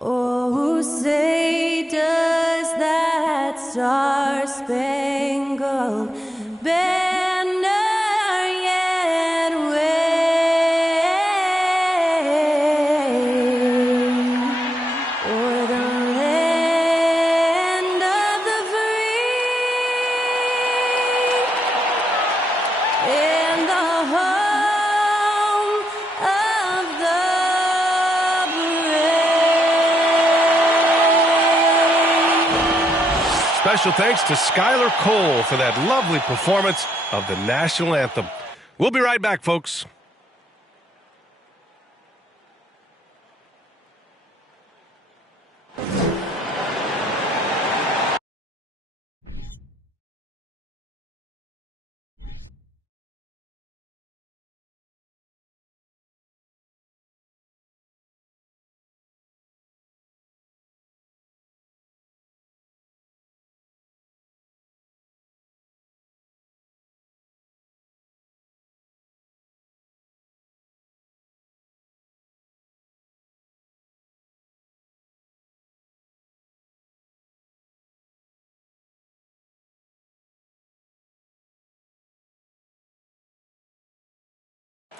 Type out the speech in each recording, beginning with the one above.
Oh, say does that star-spangled banner yet wave o'er the land of the free and the home of the Special thanks to Skylar Cole for that lovely performance of the national anthem. We'll be right back, folks.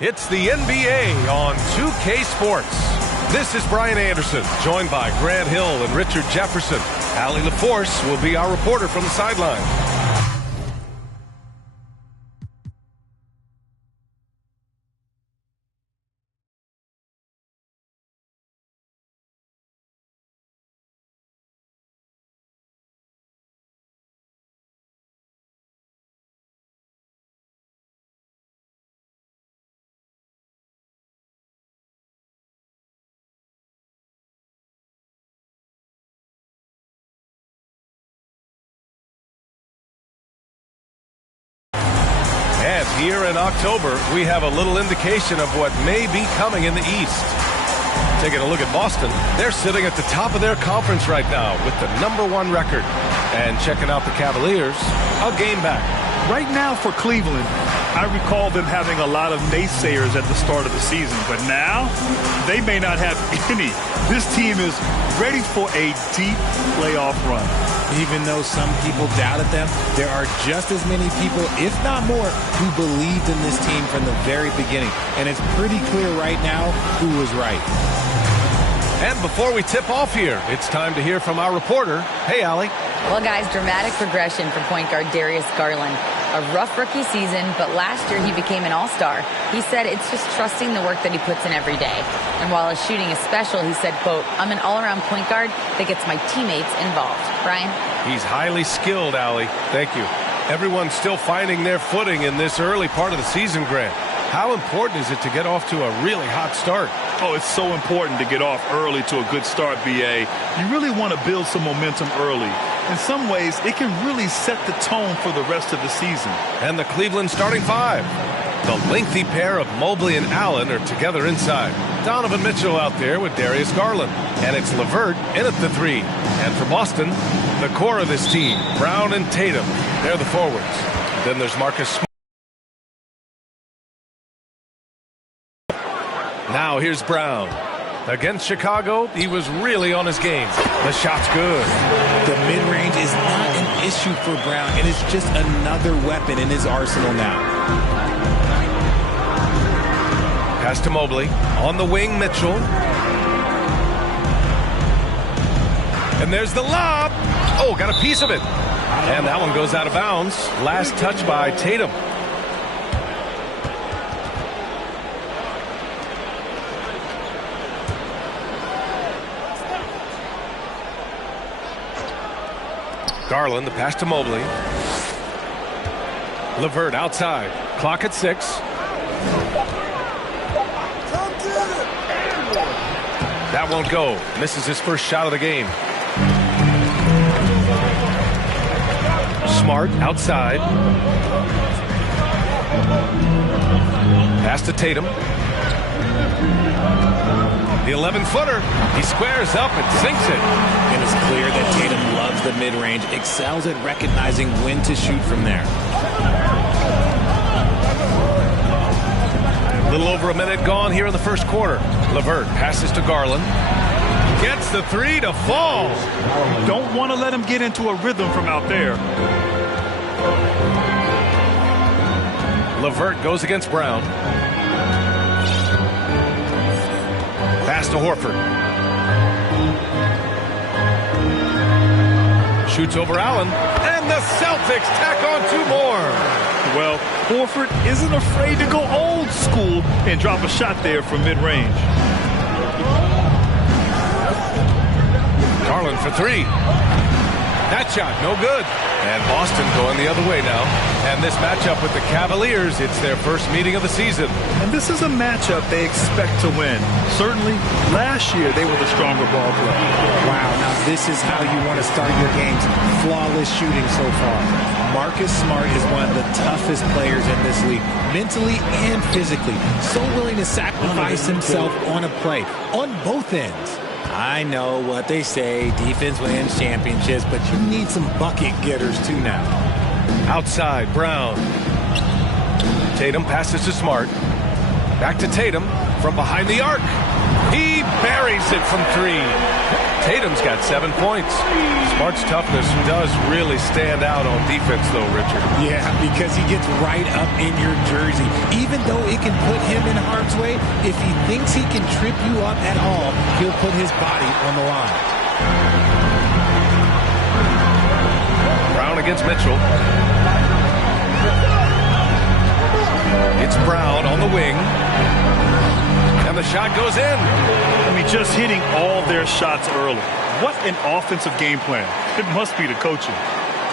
It's the NBA on 2K Sports. This is Brian Anderson, joined by Grant Hill and Richard Jefferson. Allie LaForce will be our reporter from the sideline. And here in October, we have a little indication of what may be coming in the East. Taking a look at Boston, they're sitting at the top of their conference right now with the #1 record. And checking out the Cavaliers, a game back. Right now for Cleveland, I recall them having a lot of naysayers at the start of the season, but now they may not have any. This team is ready for a deep playoff run. Even though some people doubted them, there are just as many people, if not more, who believed in this team from the very beginning. And it's pretty clear right now who was right. And before we tip off here, it's time to hear from our reporter. Hey, Allie. Well, guys, dramatic progression for point guard Darius Garland. A rough rookie season, but last year he became an all-star. He said it's just trusting the work that he puts in every day. And while his shooting is special, he said, quote, I'm an all-around point guard that gets my teammates involved. Brian? He's highly skilled, Allie. Thank you. Everyone's still finding their footing in this early part of the season, Grant. How important is it to get off to a really hot start? Oh, it's so important to get off early to a good start, BA. You really want to build some momentum early. In some ways, it can really set the tone for the rest of the season. And the Cleveland starting five. The lengthy pair of Mobley and Allen are together inside. Donovan Mitchell out there with Darius Garland. And it's LeVert in at the 3. And for Boston, the core of this team, Brown and Tatum. They're the forwards. Then there's Marcus Smart. Now here's Brown. Against Chicago, he was really on his game. The shot's good. The mid-range is not an issue for Brown, and it's just another weapon in his arsenal now. Pass to Mobley. On the wing, Mitchell. And there's the lob. Oh, got a piece of it. And that one goes out of bounds. Last touch by Tatum. Garland, the pass to Mobley. LeVert outside. Clock at 6. That won't go. Misses his first shot of the game. Smart outside. Pass to Tatum. The 11-footer. He squares up and sinks it. And it's clear that Tatum loves the mid-range, excels at recognizing when to shoot from there. A little over a minute gone here in the first quarter. LeVert passes to Garland. Gets the three to fall. Don't want to let him get into a rhythm from out there. LeVert goes against Brown. Pass to Horford. Shoots over Allen. And the Celtics tack on 2 more. Well, Horford isn't afraid to go old school and drop a shot there from mid-range. Garland for 3. That shot, no good. And Boston going the other way now. And this matchup with the Cavaliers, it's their first meeting of the season. And this is a matchup they expect to win. Certainly, last year they were the stronger ball club. Wow, now this is how you want to start your games. Flawless shooting so far. Marcus Smart is one of the toughest players in this league, mentally and physically. So willing to sacrifice himself on a play, on both ends. I know what they say, defense wins championships, but you need some bucket getters too now. Outside, Brown. Tatum passes to Smart. Back to Tatum from behind the arc. He buries it from 3. Tatum's got 7 points. Smart's toughness does really stand out on defense, though, Richard. Yeah, because he gets right up in your jersey. Even though it can put him in harm's way, if he thinks he can trip you up at all, he'll put his body on the line. Brown against Mitchell. It's Brown on the wing. And the shot goes in. I mean, just hitting all their shots early. What an offensive game plan. It must be the coaching.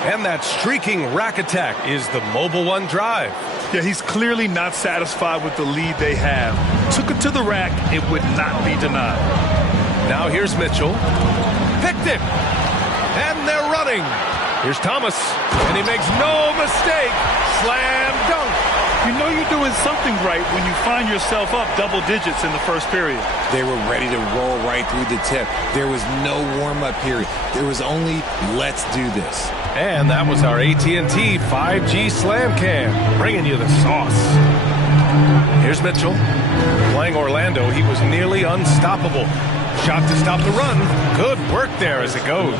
And that streaking rack attack is the Mobile One drive. Yeah, he's clearly not satisfied with the lead they have. Took it to the rack. It would not be denied. Now here's Mitchell. Picked it. And they're running. Here's Thomas. And he makes no mistake. Slam dunk. You know you're doing something right when you find yourself up double digits in the first period. They were ready to roll right through the tip. There was no warm-up period. There was only, let's do this. And that was our AT&T 5G Slam Cam, bringing you the sauce. Here's Mitchell. Playing Orlando, he was nearly unstoppable. Shot to stop the run. Good work there as it goes.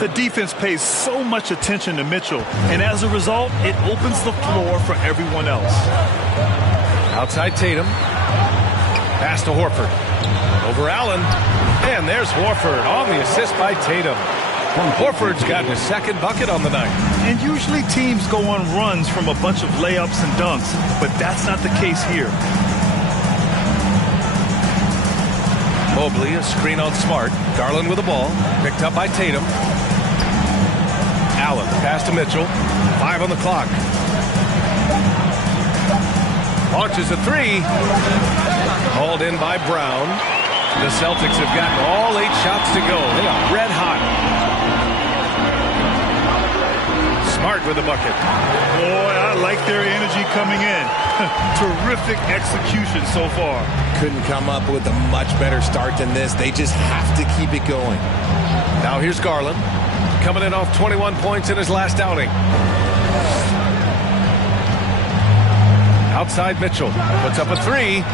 The defense pays so much attention to Mitchell, and as a result, it opens the floor for everyone else. Outside Tatum. Pass to Horford. Over Allen. And there's Horford on the assist by Tatum. Horford's gotten his 2nd bucket on the night. And usually teams go on runs from a bunch of layups and dunks, but that's not the case here. Mobley, a screen on Smart. Garland with the ball. Picked up by Tatum. Allen, pass to Mitchell. 5 on the clock. Launches a 3. Hauled in by Brown. The Celtics have gotten all 8 shots to go. They are red hot. Smart with the bucket. Boy, I like their energy coming in. Terrific execution so far. Couldn't come up with a much better start than this. They just have to keep it going. Now here's Garland. Coming in off 21 points in his last outing. Outside Mitchell. Puts up a 3.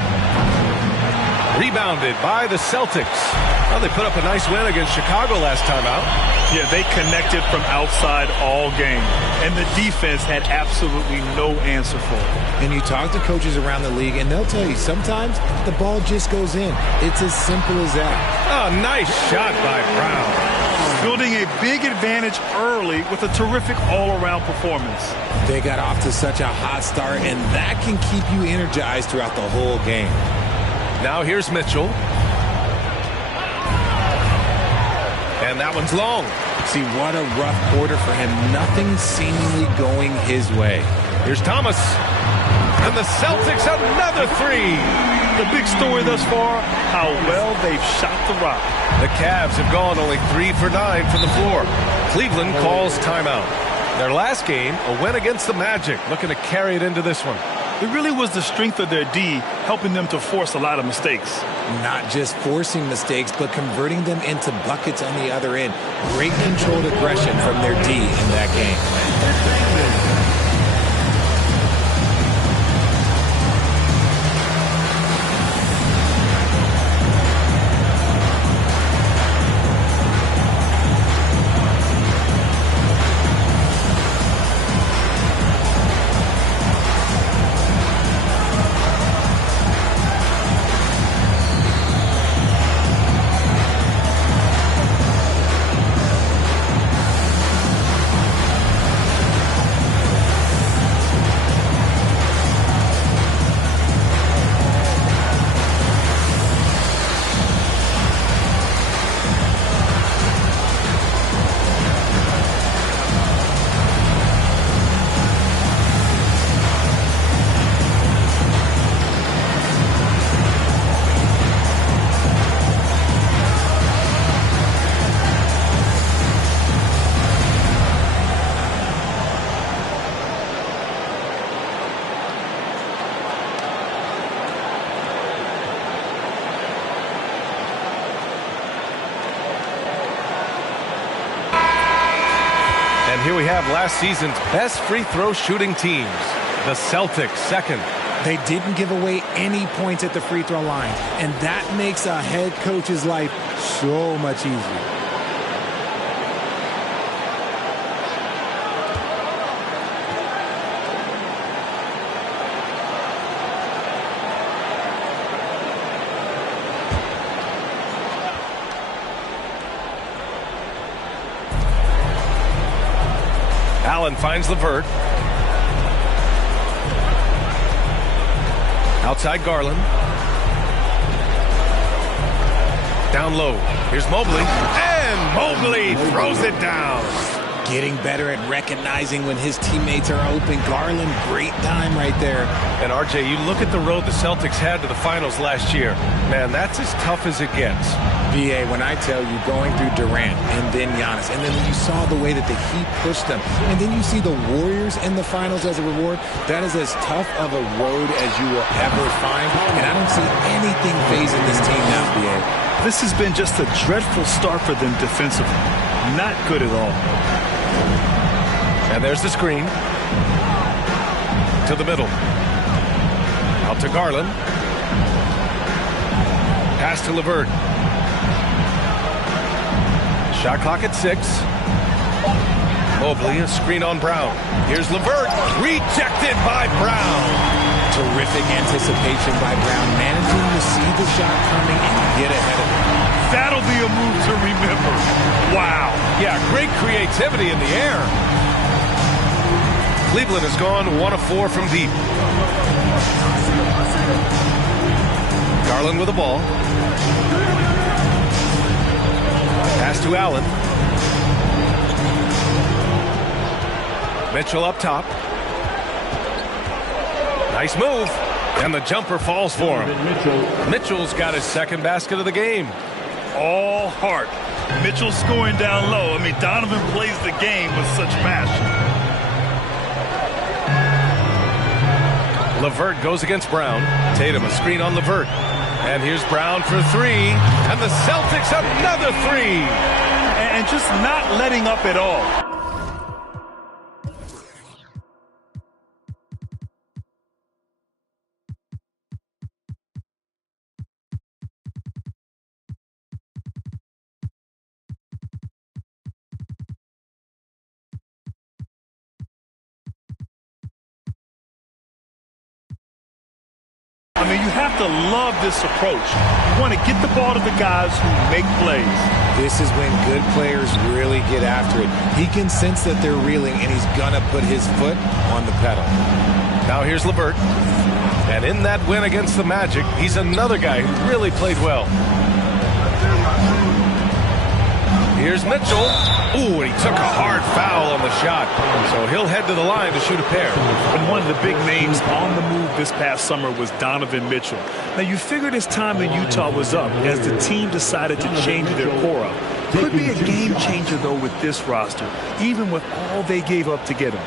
Rebounded by the Celtics. Well, they put up a nice win against Chicago last time out. Yeah, they connected from outside all game. And the defense had absolutely no answer for it. And you talk to coaches around the league, and they'll tell you sometimes the ball just goes in. It's as simple as that. Oh, nice shot by Brown. Building a big advantage early with a terrific all-around performance. They got off to such a hot start, and that can keep you energized throughout the whole game. Now here's Mitchell. And that one's long. See, what a rough quarter for him. Nothing seemingly going his way. Here's Thomas. And the Celtics another 3. The big story thus far, how well they've shot the rock. The Cavs have gone only 3 for 9 from the floor. Cleveland calls timeout. Their last game, a win against the Magic, looking to carry it into this one. It really was the strength of their D helping them to force a lot of mistakes. Not just forcing mistakes, but converting them into buckets on the other end. Great controlled aggression from their D in that game. And here we have last season's best free throw shooting teams. The Celtics second. They didn't give away any points at the free throw line, and that makes a head coach's life so much easier. Allen finds LeVert. Outside Garland. Down low. Here's Mobley. And Mobley throws it down. Getting better at recognizing when his teammates are open. Garland, great time right there. And RJ, you look at the road the Celtics had to the finals last year. Man, that's as tough as it gets. VA, when I tell you, going through Durant and then Giannis, and then you saw the way that the Heat pushed them, and then you see the Warriors in the finals as a reward, that is as tough of a road as you will ever find, and I don't see anything phasing this team now, VA. This has been just a dreadful start for them defensively. Not good at all. And there's the screen. To the middle. Out to Garland. Pass to LeVert. Shot clock at 6. Mobley, a screen on Brown. Here's LeVert. Rejected by Brown. Terrific anticipation by Brown, managing to see the shot coming and get ahead of it. That'll be a move to remember. Wow. Yeah, great creativity in the air. Cleveland has gone 1 of 4 from deep. Garland with the ball. Pass to Allen. Mitchell up top. Nice move. And the jumper falls for him. Mitchell's got his second basket of the game. All heart. Mitchell scoring down low. I mean, Donovan plays the game with such passion. LeVert goes against Brown. Tatum, a screen on LeVert. And here's Brown for 3. And the Celtics another 3. And just not letting up at all. I mean, you have to love this approach. You want to get the ball to the guys who make plays. This is when good players really get after it. He can sense that they're reeling, and he's going to put his foot on the pedal. Now here's LeVert. And in that win against the Magic, he's another guy who really played well. Here's Mitchell. Ooh, and he took a hard foul on the shot. So he'll head to the line to shoot a pair. And one of the big names on the move this past summer was Donovan Mitchell. Now, you figured his time in Utah was up as the team decided to change their core up. Could be a game changer, though, with this roster, even with all they gave up to get him.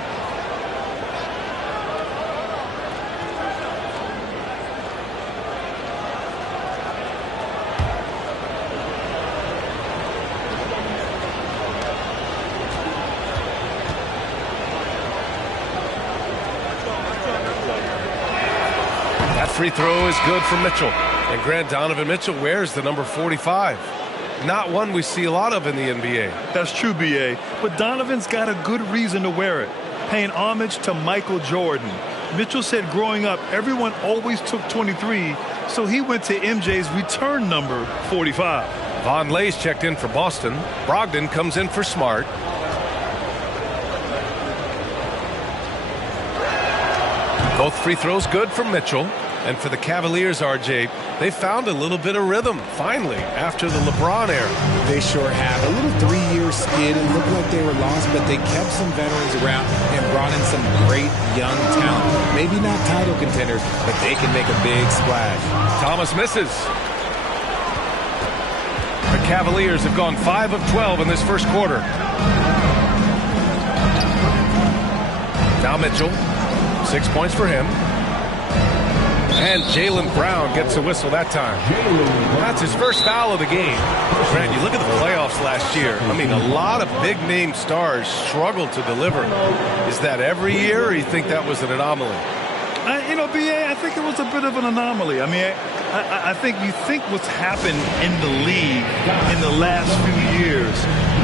Free throw is good for Mitchell. And Grant, Donovan Mitchell wears the number 45. Not one we see a lot of in the NBA. That's true, B.A. But Donovan's got a good reason to wear it, paying homage to Michael Jordan. Mitchell said growing up, everyone always took 23, so he went to MJ's return number 45. Von Lay's checked in for Boston. Brogdon comes in for Smart. Both free throws good for Mitchell. And for the Cavaliers, RJ, they found a little bit of rhythm, finally, after the LeBron era. They sure have. A little 3-year skid. It looked like they were lost, but they kept some veterans around and brought in some great young talent. Maybe not title contenders, but they can make a big splash. Thomas misses. The Cavaliers have gone 5 of 12 in this first quarter. Now Mitchell, 6 points for him. And Jaylen Brown gets a whistle that time. That's his first foul of the game. Grant, you look at the playoffs last year. I mean, a lot of big-name stars struggled to deliver. Is that every year, or you think that was an anomaly? B.A., I think it was a bit of an anomaly. I mean, I think you think what's happened in the league in the last few years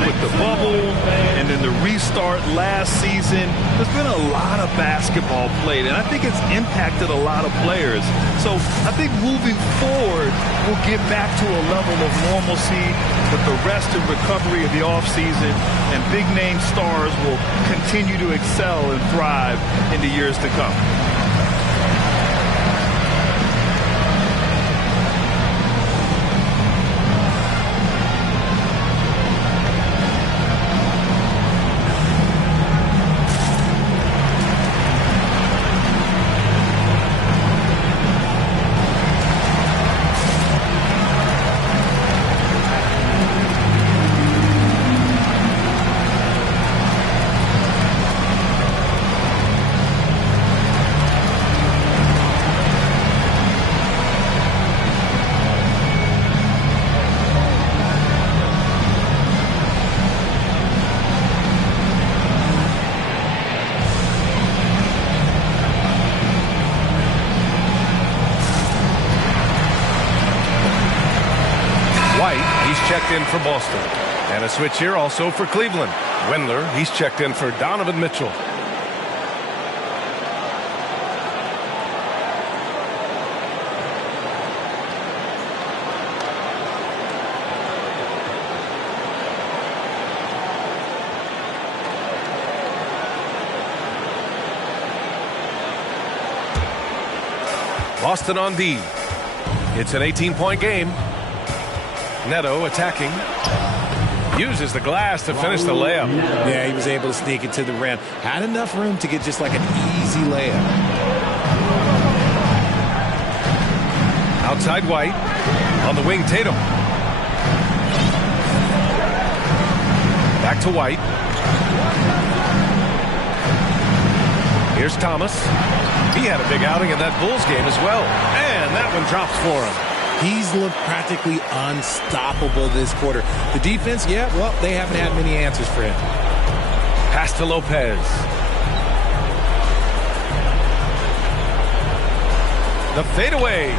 with the bubble and then the restart last season, there's been a lot of basketball played, and I think it's impacted a lot of players. So I think moving forward, we'll get back to a level of normalcy with the rest and recovery of the offseason, and big-name stars will continue to excel and thrive in the years to come. Checked in for Boston. And a switch here also for Cleveland. Wendler, he's checked in for Donovan Mitchell. Boston on D. It's an 18-point game. Neto attacking. Uses the glass to finish the layup. Yeah, he was able to sneak it to the rim. Had enough room to get just like an easy layup. Outside White. On the wing, Tatum. Back to White. Here's Thomas. He had a big outing in that Bulls game as well. And that one drops for him. He's looked practically unstoppable this quarter. The defense, yeah, well, they haven't had many answers for him. Pass to Lopez. The fadeaway.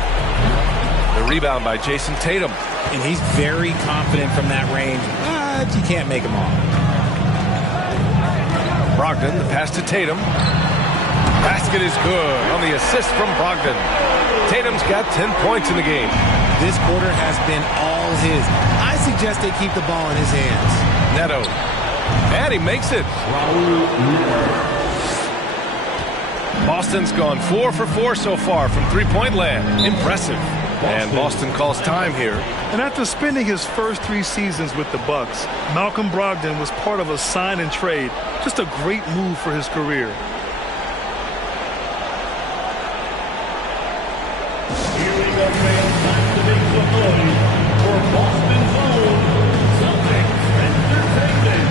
The rebound by Jason Tatum. And he's very confident from that range, but you can't make him all. Brogdon, the pass to Tatum. Basket is good on the assist from Brogdon. Tatum's got 10 points in the game. This quarter has been all his. I suggest they keep the ball in his hands. Neto. And he makes it. Boston's gone 4 for 4 so far from three-point land. Impressive. And Boston calls time here. And after spending his first 3 seasons with the Bucks, Malcolm Brogdon was part of a sign and trade. Just a great move for his career. Here we go, fans. Time to make some noise for Boston's own Celtics Entertainment.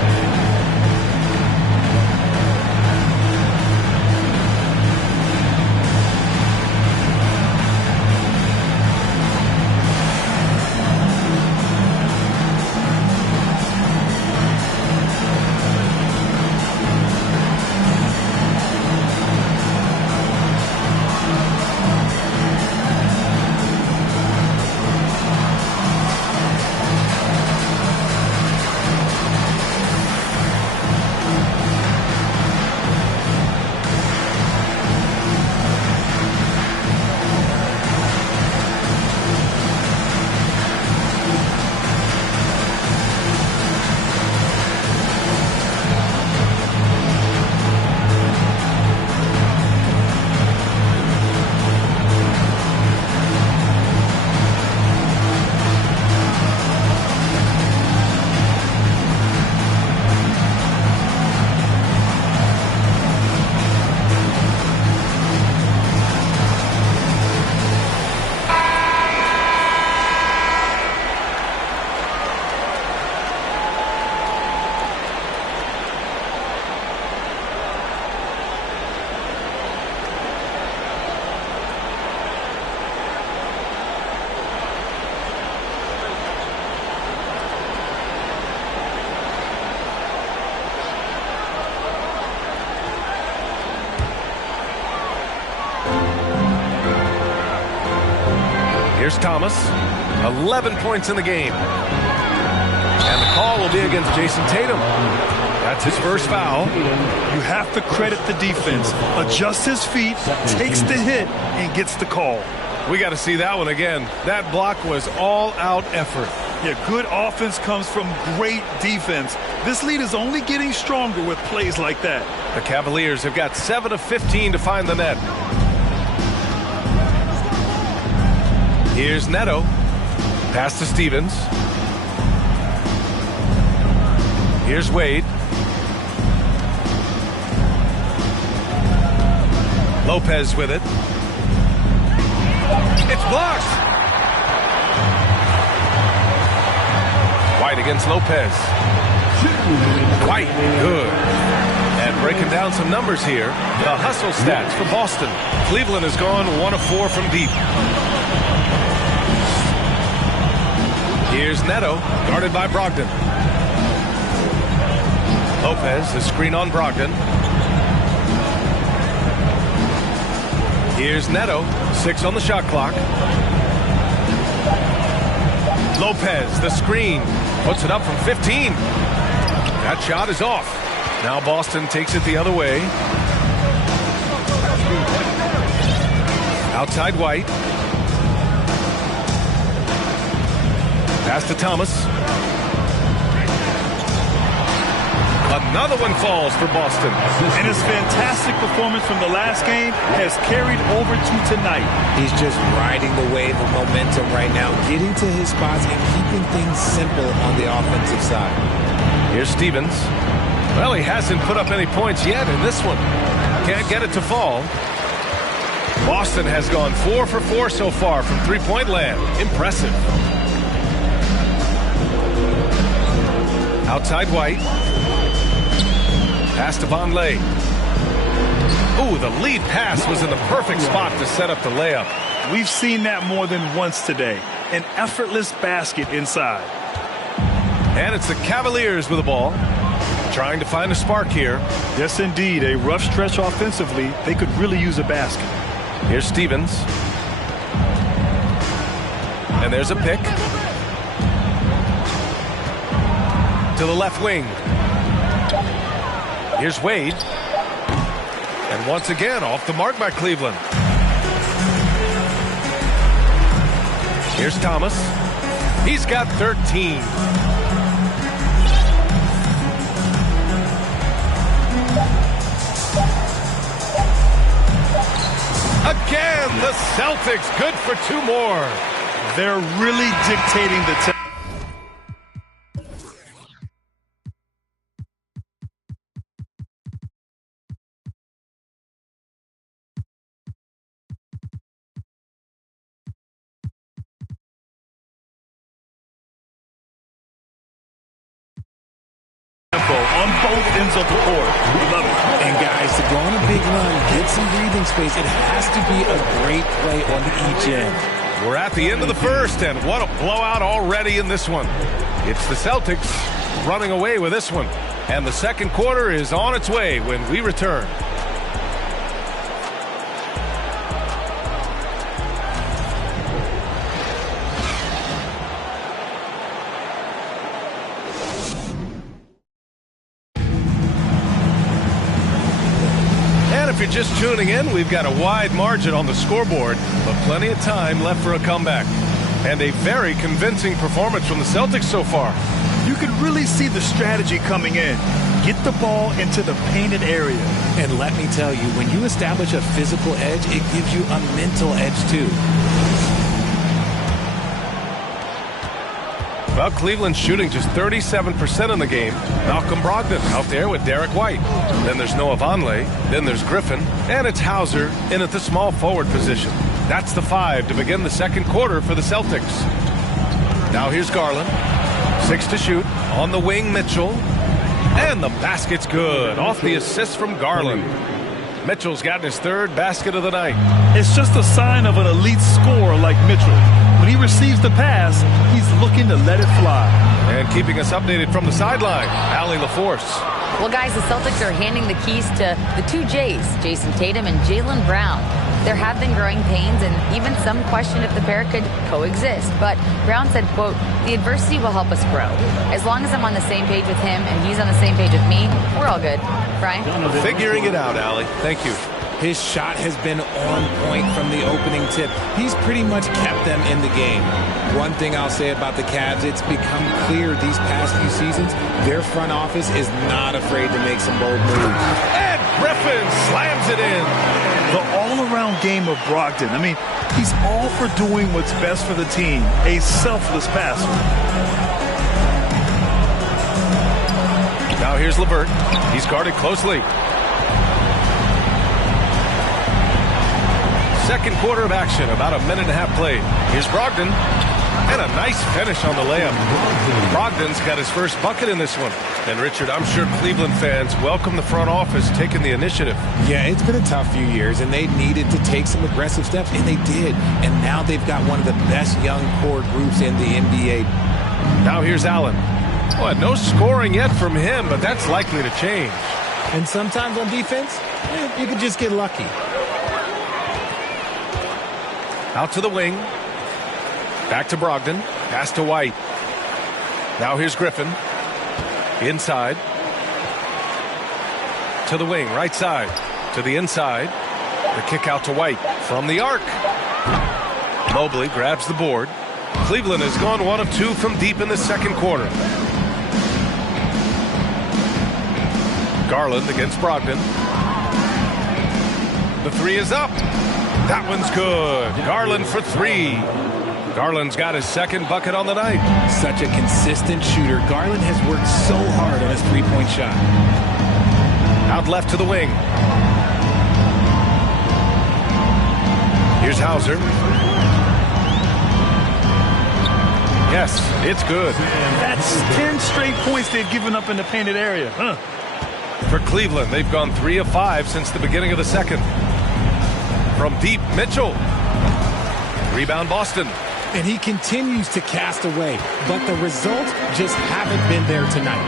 Here's Thomas. 11 points in the game. And the call will be against Jason Tatum. That's his first foul. You have to credit the defense. Adjusts his feet, takes the hit, and gets the call. We got to see that one again. That block was all-out effort. Yeah, good offense comes from great defense. This lead is only getting stronger with plays like that. The Cavaliers have got 7 of 15 to find the net. Here's Neto. Pass to Stevens. Here's Wade. Lopez with it. It's blocked. White against Lopez. White, good. And breaking down some numbers here, the hustle stats for Boston. Cleveland has gone 1 of 4 from deep. Here's Neto, guarded by Brogdon. Lopez, the screen on Brogdon. Here's Neto, 6 on the shot clock. Lopez, the screen, puts it up from 15. That shot is off. Now Boston takes it the other way. Outside White. Pass to Thomas. Another one falls for Boston. And his fantastic performance from the last game has carried over to tonight. He's just riding the wave of momentum right now, getting to his spots and keeping things simple on the offensive side. Here's Stevens. Well, he hasn't put up any points yet in this one. Can't get it to fall. Boston has gone 4 for 4 so far from three-point land. Impressive. Outside White. Pass to Vonleh. Ooh, the lead pass was in the perfect spot to set up the layup. We've seen that more than once today. An effortless basket inside. And it's the Cavaliers with the ball. Trying to find a spark here. Yes, indeed. A rough stretch offensively. They could really use a basket. Here's Stevens. And there's a pick. To the left wing. Here's Wade. And once again, off the mark by Cleveland. Here's Thomas. He's got 13. Again, the Celtics good for 2 more. They're really dictating the tempo. On both ends of the court. Love it. And guys, to go on a big run, get some breathing space, it has to be a great play on each end. We're at the end of the first, and what a blowout already in this one. It's the Celtics running away with this one. And the second quarter is on its way when we return. If you're just tuning in, we've got a wide margin on the scoreboard, but plenty of time left for a comeback. And a very convincing performance from the Celtics so far. You can really see the strategy coming in. Get the ball into the painted area. And let me tell you, when you establish a physical edge, it gives you a mental edge too. Well, Cleveland's shooting just 37% in the game. Malcolm Brogdon out there with Derek White. Then there's Noah Vonleh. Then there's Griffin. And it's Hauser in at the small forward position. That's the 5 to begin the second quarter for the Celtics. Now here's Garland. 6 to shoot. On the wing, Mitchell. And the basket's good. Off the assist from Garland. Mitchell's gotten his 3rd basket of the night. It's just a sign of an elite scorer like Mitchell. When he receives the pass, he's looking to let it fly. And keeping us updated from the sideline, Allie LaForce. Well, guys, the Celtics are handing the keys to the 2 J's, Jason Tatum and Jaylen Brown. There have been growing pains and even some question if the pair could coexist. But Brown said, quote, "The adversity will help us grow. As long as I'm on the same page with him and he's on the same page with me, we're all good." Brian? Figuring it out, Allie. Thank you. His shot has been on point from the opening tip. He's pretty much kept them in the game. One thing I'll say about the Cavs, it's become clear these past few seasons, their front office is not afraid to make some bold moves. And Griffin slams it in. The all-around game of Brogdon. I mean, he's all for doing what's best for the team. A selfless passer. Now here's LeVert. He's guarded closely. Second quarter of action, about a minute and a half played. Here's Brogdon, and a nice finish on the layup. Brogdon's got his first bucket in this one. And Richard, I'm sure Cleveland fans welcome the front office taking the initiative. Yeah, it's been a tough few years, and they needed to take some aggressive steps, and they did. And now they've got one of the best young core groups in the NBA. Now here's Allen. Well, no scoring yet from him, but that's likely to change. And sometimes on defense, you can just get lucky. Out to the wing. Back to Brogdon. Pass to White. Now here's Griffin. Inside. To the wing. Right side. To the inside. The kick out to White. From the arc. Mobley grabs the board. Cleveland has gone 1 of 2 from deep in the second quarter. Garland against Brogdon. The three is up. That one's good. Garland for 3. Garland's got his second bucket on the night. Such a consistent shooter. Garland has worked so hard on his three-point shot. Out left to the wing. Here's Hauser. Yes, it's good. That's 10 straight points they've given up in the painted area. For Cleveland, they've gone 3 of 5 since the beginning of the second. From deep, Mitchell. Rebound, Boston. And he continues to cast away, but the results just haven't been there tonight.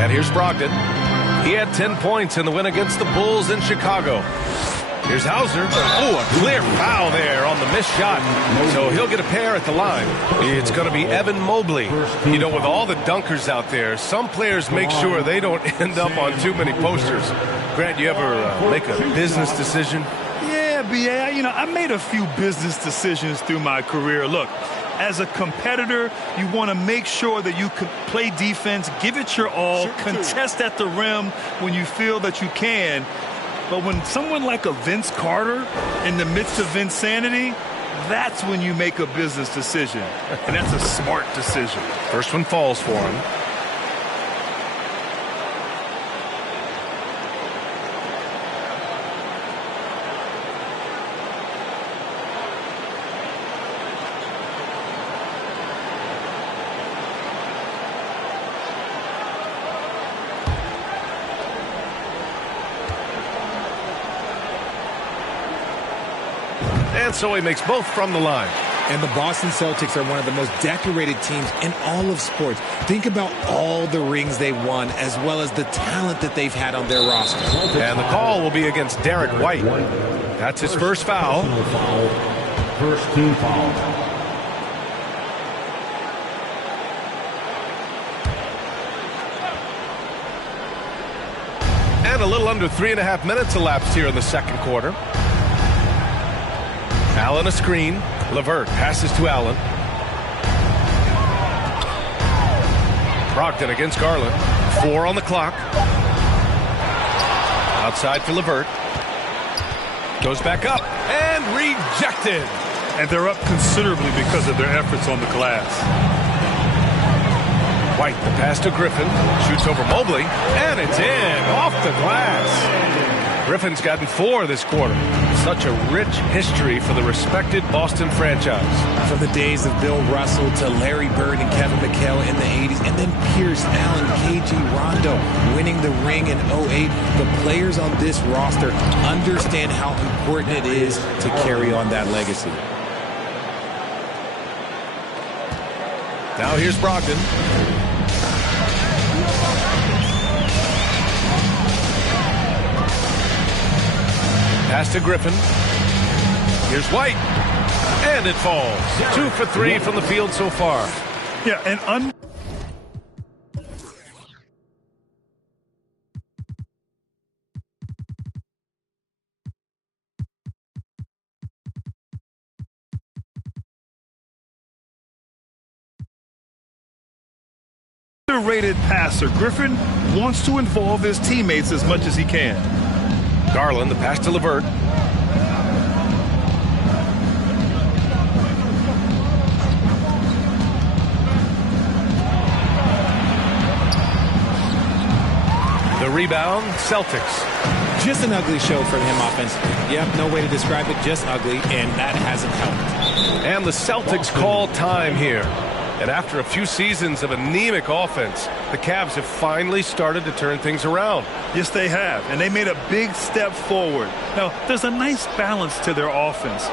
And here's Brogdon. He had 10 points in the win against the Bulls in Chicago. Here's Hauser. Oh, a clear foul there on the missed shot. So he'll get a pair at the line. It's going to be Evan Mobley. You know, with all the dunkers out there, some players make sure they don't end up on too many posters. Grant, you ever make a business decision? Yeah, B.A., I made a few business decisions through my career. Look, as a competitor, you want to make sure that you can play defense, give it your all, contest at the rim when you feel that you can. But when someone like a Vince Carter in the midst of insanity, that's when you make a business decision. And that's a smart decision. First one falls for him. And so he makes both from the line. And the Boston Celtics are one of the most decorated teams in all of sports. Think about all the rings they've won, as well as the talent that they've had on their roster. And the call will be against Derek White. That's his first foul. First team foul. And a little under 3.5 minutes elapsed here in the second quarter. Allen a screen. LeVert passes to Allen. Brogdon against Garland. 4 on the clock. Outside for LeVert. Goes back up and rejected. And they're up considerably because of their efforts on the glass. White, the pass to Griffin. Shoots over Mobley. And it's in. Off the glass. Griffin's gotten 4 this quarter. Such a rich history for the respected Boston franchise. From the days of Bill Russell to Larry Bird and Kevin McHale in the 80s, and then Pierce, Allen, KG, Rondo winning the ring in 08. The players on this roster understand how important it is to carry on that legacy. Now here's Brogdon. Pass to Griffin. Here's White. And it falls. 2 for 3 from the field so far. Yeah, and underrated passer. Griffin wants to involve his teammates as much as he can. Garland, the pass to LeVert. The rebound, Celtics. Just an ugly show for him offensively. Yep, no way to describe it, just ugly, and that hasn't helped. And the Celtics call time here. And after a few seasons of anemic offense, the Cavs have finally started to turn things around. Yes, they have, and they made a big step forward. Now, there's a nice balance to their offense.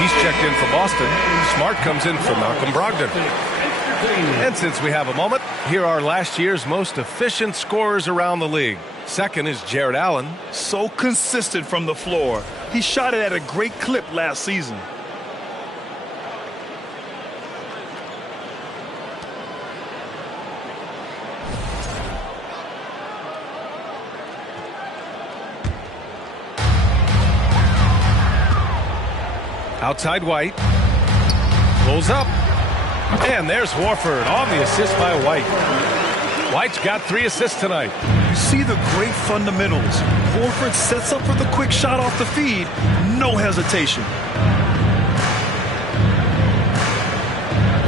He's checked in for Boston. Smart comes in for Malcolm Brogdon. And since we have a moment, here are last year's most efficient scorers around the league. Second is Jared Allen. So consistent from the floor. He shot it at a great clip last season. Outside White. Pulls up. And there's Horford on the assist by White. White's got 3 assists tonight. You see the great fundamentals. Horford sets up for the quick shot off the feed. No hesitation.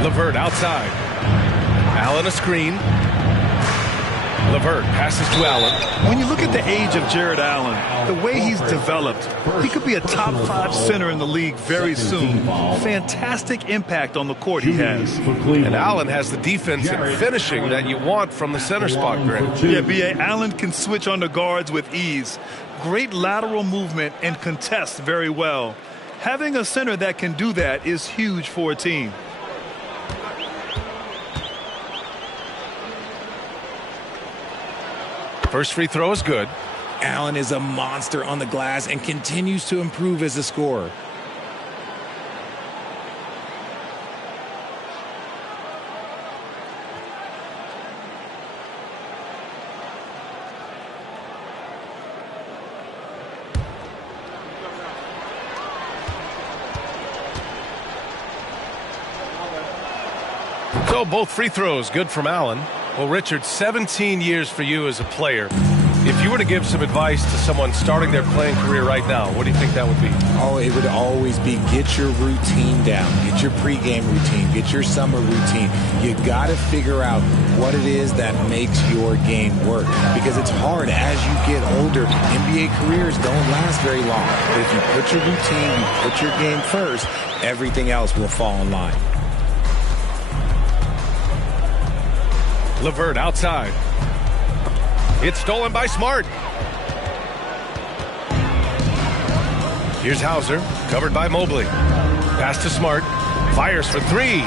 LeVert outside. Allen a screen. LeVert passes to Allen. When you look at the age of Jared Allen, the way he's developed, he could be a top 5 center in the league very soon. Fantastic impact on the court he has. And Allen has the defense and finishing that you want from the center spot, Grant. Yeah, B.A. Allen can switch on the guards with ease. Great lateral movement and contests very well. Having a center that can do that is huge for a team. First free throw is good. Allen is a monster on the glass and continues to improve as a scorer. So both free throws good from Allen. Well, Richard, 17 years for you as a player. If you were to give some advice to someone starting their playing career right now, what do you think that would be? Oh, it would always be get your routine down. Get your pregame routine. Get your summer routine. You got to figure out what it is that makes your game work. Because it's hard as you get older. NBA careers don't last very long. But if you put your routine, you put your game first, everything else will fall in line. LeVert outside. It's stolen by Smart. Here's Hauser, covered by Mobley. Pass to Smart. Fires for 3.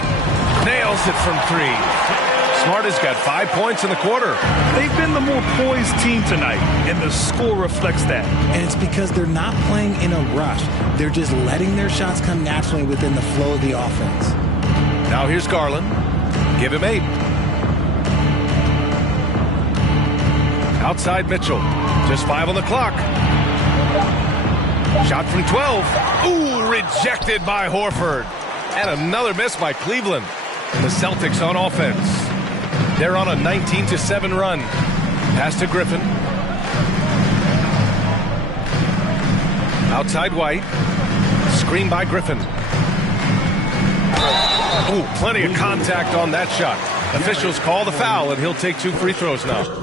Nails it from 3. Smart has got 5 points in the quarter. They've been the more poised team tonight, and the score reflects that. And it's because they're not playing in a rush. They're just letting their shots come naturally within the flow of the offense. Now here's Garland. Give him 8. Outside Mitchell. Just 5 on the clock. Shot from 12. Ooh, rejected by Horford. And another miss by Cleveland. The Celtics on offense. They're on a 19-7 run. Pass to Griffin. Outside White. Screen by Griffin. Ooh, plenty of contact on that shot. Officials call the foul, and he'll take 2 free throws now.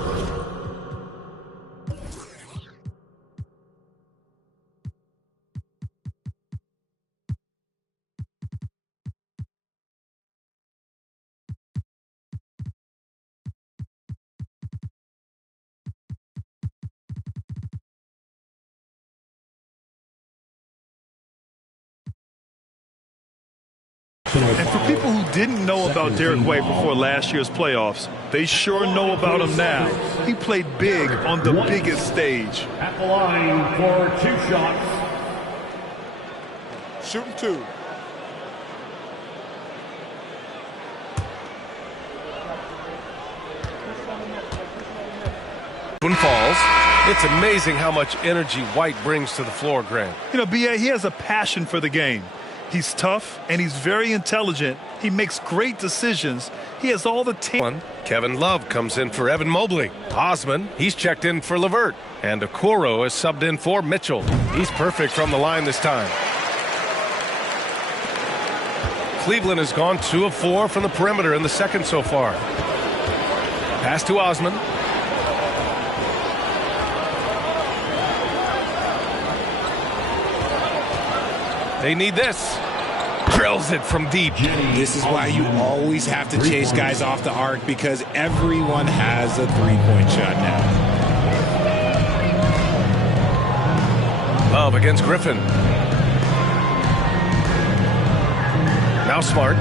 And for people who didn't know about Derek White before last year's playoffs, they sure know about him now. He played big on the biggest stage. At the line for 2 shots. Shooting 2. One falls. It's amazing how much energy White brings to the floor, Grant. You know, B.A., he has a passion for the game. He's tough, and he's very intelligent. He makes great decisions. He has all the talent. Kevin Love comes in for Evan Mobley. Osman, he's checked in for LeVert. And Okoro is subbed in for Mitchell. He's perfect from the line this time. Cleveland has gone 2 of 4 from the perimeter in the second so far. Pass to Osman. They need this. Drills it from deep. This is why you always have to chase guys off the arc, because everyone has a three-point shot now. Love against Griffin. Now Smart.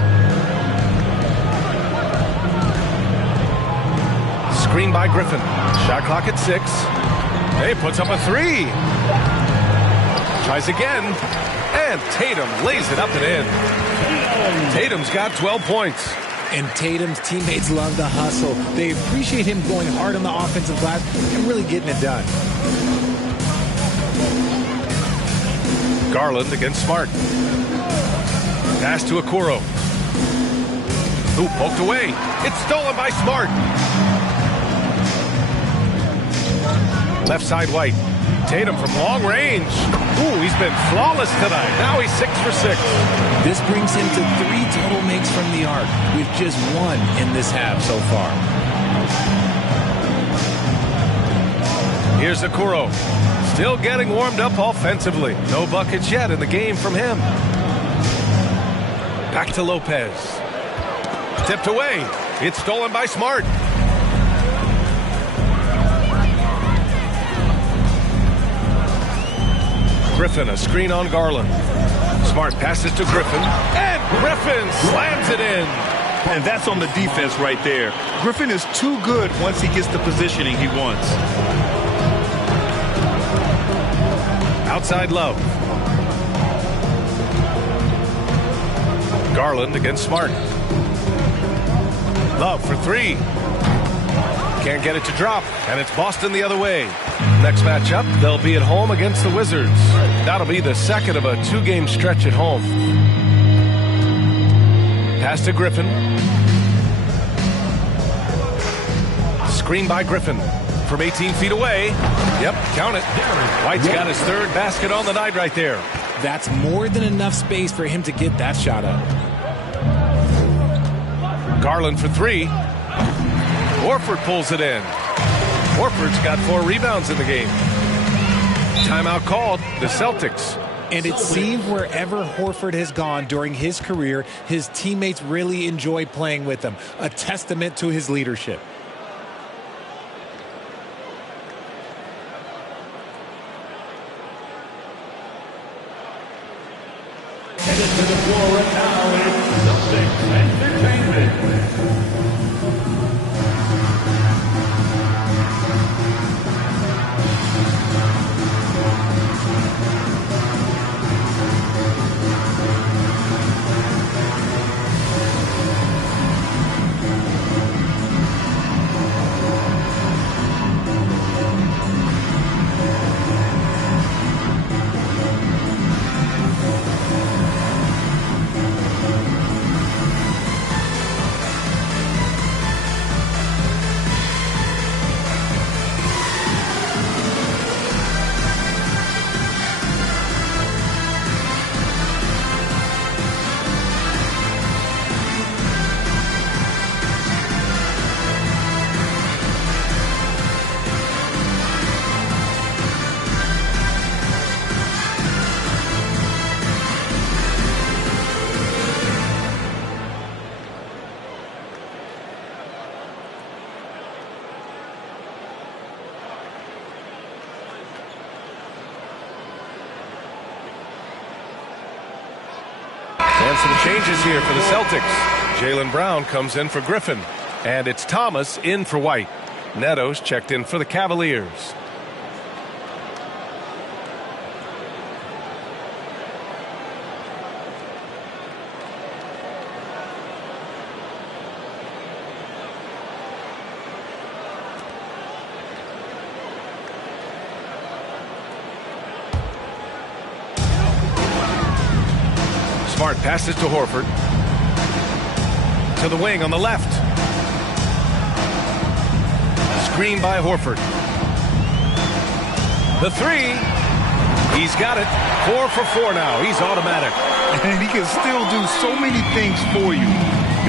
Screen by Griffin. Shot clock at 6. He puts up a 3. Tries again. And Tatum lays it up and in. Tatum's got 12 points. And Tatum's teammates love the hustle. They appreciate him going hard on the offensive glass and really getting it done. Garland against Smart. Pass to Okoro. Ooh, poked away. It's stolen by Smart. Left side White. Tatum from long range. Ooh, he's been flawless tonight. Now he's 6 for 6. This brings him to 3 total makes from the arc, with just 1 in this half so far. Here's Okoro. Still getting warmed up offensively. No buckets yet in the game from him. Back to Lopez. Tipped away. It's stolen by Smart. Griffin, a screen on Garland. Smart passes to Griffin, and Griffin slams it in. And that's on the defense right there. Griffin is too good once he gets the positioning he wants. Outside Love. Garland against Smart. Love for 3. Can't get it to drop, and it's Boston the other way. Next matchup, they'll be at home against the Wizards. That'll be the second of a 2-game stretch at home. Pass to Griffin. Screen by Griffin from 18 feet away. Yep, count it. White's got his 3rd basket on the night right there. That's more than enough space for him to get that shot up. Garland for 3. Horford pulls it in. Horford's got 4 rebounds in the game. Timeout called. The Celtics. And it seems wherever Horford has gone during his career, his teammates really enjoy playing with him. A testament to his leadership. Headed to the floor right now is Celtics Entertainment. And some changes here for the Celtics. Jaylen Brown comes in for Griffin. And it's Thomas in for White. Neto's checked in for the Cavaliers. Smart passes to Horford. To the wing on the left. Screen by Horford. The three. He's got it. 4 for 4 now. He's automatic. And he can still do so many things for you.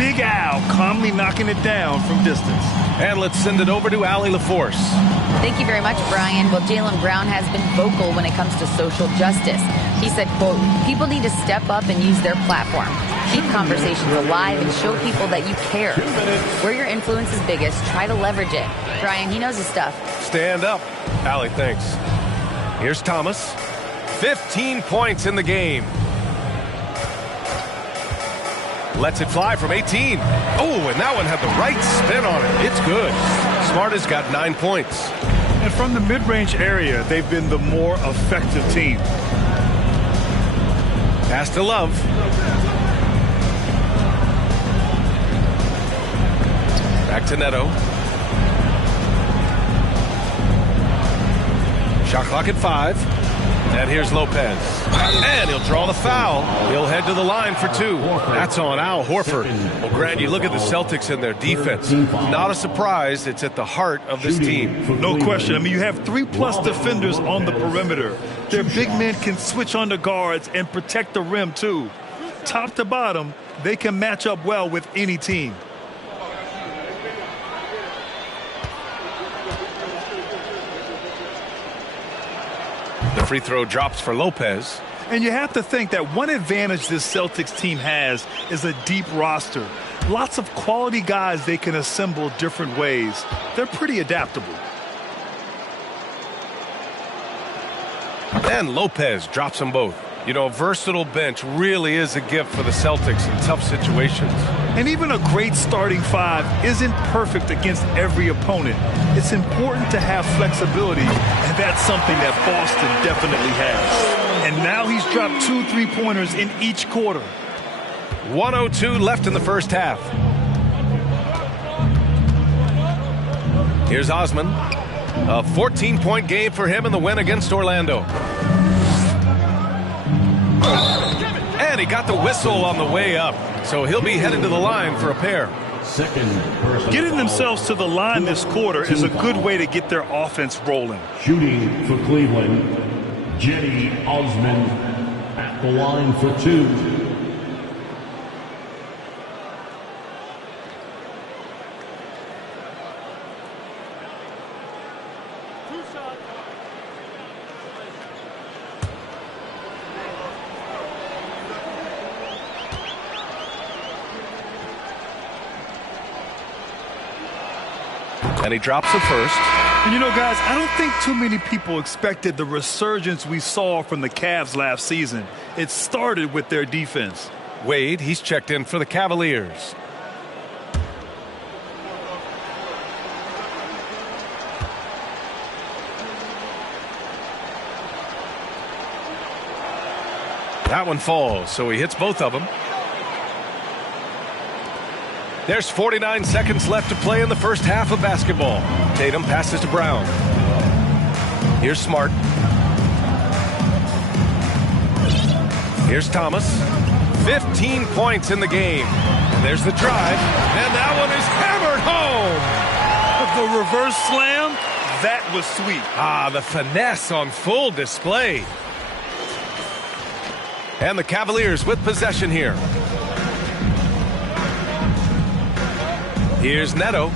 Big Al calmly knocking it down from distance. And let's send it over to Allie LaForce. Thank you very much, Brian. Well, Jaylen Brown has been vocal when it comes to social justice. He said, quote, people need to step up and use their platform. Keep conversations alive and show people that you care. Where your influence is biggest, try to leverage it. Brian, he knows his stuff. Stand up. Allie, thanks. Here's Thomas. 15 points in the game. Lets it fly from 18. Oh, and that one had the right spin on it. It's good. Smart has got 9 points. And from the mid-range area, they've been the more effective team. Pass to Love. Back to Neto. Shot clock at 5. And here's Lopez. And he'll draw the foul. He'll head to the line for 2. That's on Al Horford. Well, Grant, you look at the Celtics and their defense. Not a surprise. It's at the heart of this team. No question. I mean, you have 3+ defenders on the perimeter. Their big men can switch on the guards and protect the rim, too. Top to bottom, they can match up well with any team. The free throw drops for Lopez. And you have to think that one advantage this Celtics team has is a deep roster. Lots of quality guys they can assemble different ways. They're pretty adaptable. And Lopez drops them both. You know, a versatile bench really is a gift for the Celtics in tough situations. And even a great starting 5 isn't perfect against every opponent. It's important to have flexibility, and that's something that Boston definitely has. And now he's dropped 2 3-pointers in each quarter. 1:02 left in the first half. Here's Osman. A 14-point game for him in the win against Orlando. And he got the whistle on the way up, so he'll be headed to the line for a pair. Getting themselves to the line this quarter is a good way to get their offense rolling. Shooting for Cleveland, Jenny Osman at the line for 2. And he drops the first. And you know, guys, I don't think too many people expected the resurgence we saw from the Cavs last season. It started with their defense. Wade, he's checked in for the Cavaliers. That one falls, so he hits both of them. There's 49 seconds left to play in the first half of basketball. Tatum passes to Brown. Here's Smart. Here's Thomas. 15 points in the game. And there's the drive. And that one is hammered home. The reverse slam, that was sweet. Ah, the finesse on full display. And the Cavaliers with possession here. Here's Neto.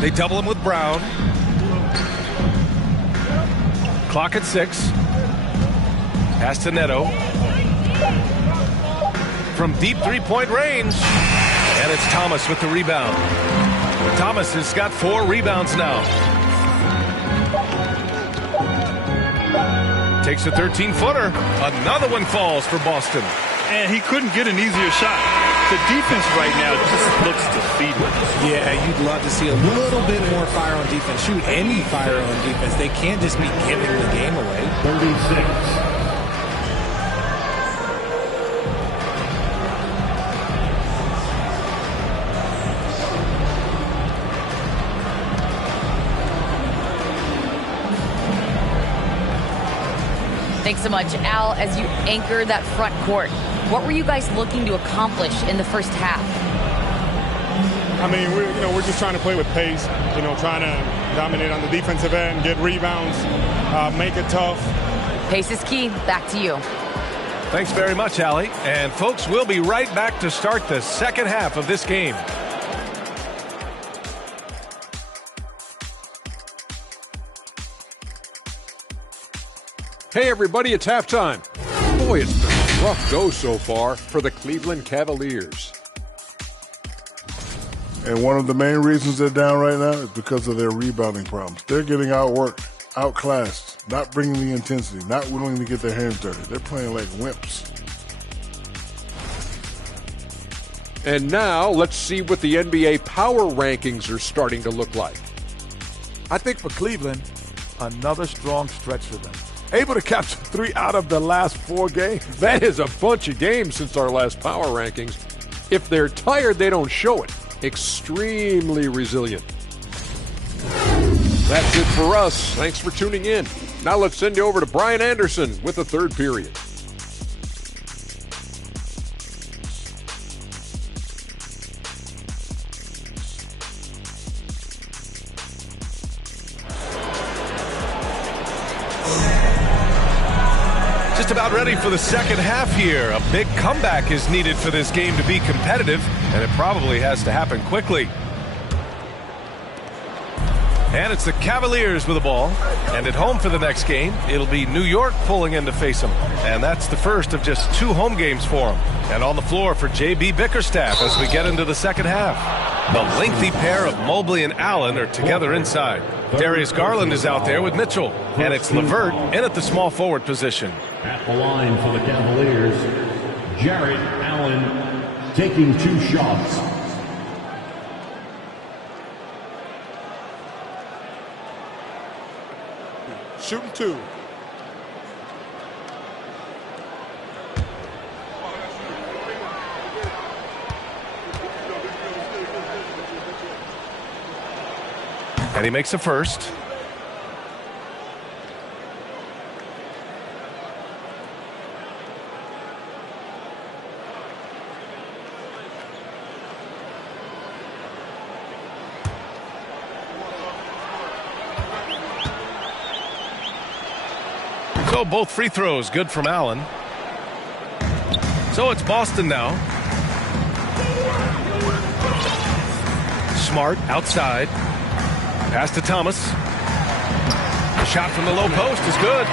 They double him with Brown. Clock at 6. Pass to Neto. From deep three-point range. And it's Thomas with the rebound. Thomas has got 4 rebounds now. takes a 13-footer. Another one falls for Boston. And he couldn't get an easier shot. The defense right now just looks defeated. Yeah, you'd love to see a little bit more fire on defense. Shoot, any fire on defense. They can't just be giving the game away. 36. Thanks so much, Al. As you anchor that front court, what were you guys looking to accomplish in the first half? I mean, we're just trying to play with pace. Trying to dominate on the defensive end, get rebounds, make it tough. Pace is key. Back to you. Thanks very much, Allie. And folks, we'll be right back to start the second half of this game. Hey everybody, it's halftime. Boy, it's been a rough go so far for the Cleveland Cavaliers. And one of the main reasons they're down right now is because of their rebounding problems. They're getting outworked, outclassed, not bringing the intensity, not willing to get their hands dirty. They're playing like wimps. And now, let's see what the NBA power rankings are starting to look like. I think for Cleveland, another strong stretch for them. Able to capture 3 out of the last 4 games. That is a bunch of games since our last power rankings. If they're tired, they don't show it. Extremely resilient. That's it for us. Thanks for tuning in. Now let's send you over to Brian Anderson with the third period. Just about ready for the second half here. A big comeback is needed for this game to be competitive, and it probably has to happen quickly. And it's the Cavaliers with the ball. And at home for the next game, it'll be New York pulling in to face them. And that's the first of just 2 home games for them. And on the floor for J.B. Bickerstaff as we get into the second half. The lengthy pair of Mobley and Allen are together inside. Darius Garland is out there with Mitchell. And it's LeVert in at the small forward position. At the line for the Cavaliers, Jarrett Allen taking 2 shots. Shooting 2. And he makes a first. So both free throws good from Allen. So it's Boston now. Smart outside. Pass to Thomas. The shot from the low post is good.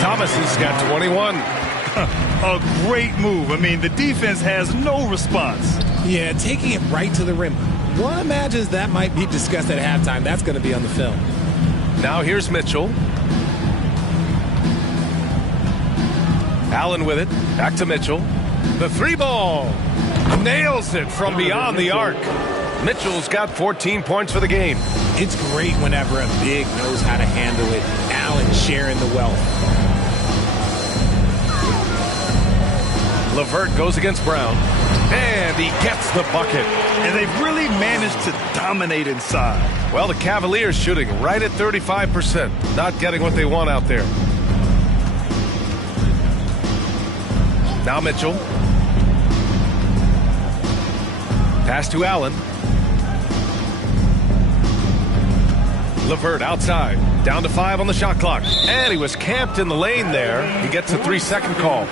Thomas has got 21. A great move. I mean, the defense has no response. Yeah, taking it right to the rim. One imagines that might be discussed at halftime. That's going to be on the film. Now here's Mitchell. Allen with it. Back to Mitchell. The 3-ball. Nails it from beyond the arc. Mitchell's got 14 points for the game. It's great whenever a big knows how to handle it. Allen sharing the wealth. LeVert goes against Brown. And he gets the bucket. And they've really managed to dominate inside. Well, the Cavaliers shooting right at 35%. Not getting what they want out there. Now Mitchell. Pass to Allen. LeVert outside. Down to 5 on the shot clock. And he was camped in the lane there. He gets a 3-second call.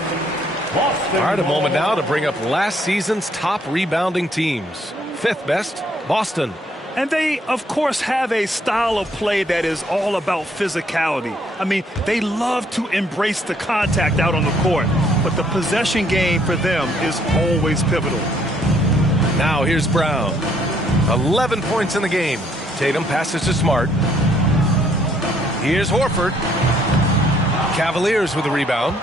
All right, a moment now to bring up last season's top rebounding teams. 5th best, Boston. And they, of course, have a style of play that is all about physicality. I mean, they love to embrace the contact out on the court, but the possession game for them is always pivotal. Now here's Brown. 11 points in the game. Tatum passes to Smart. Here's Horford. Cavaliers with a rebound.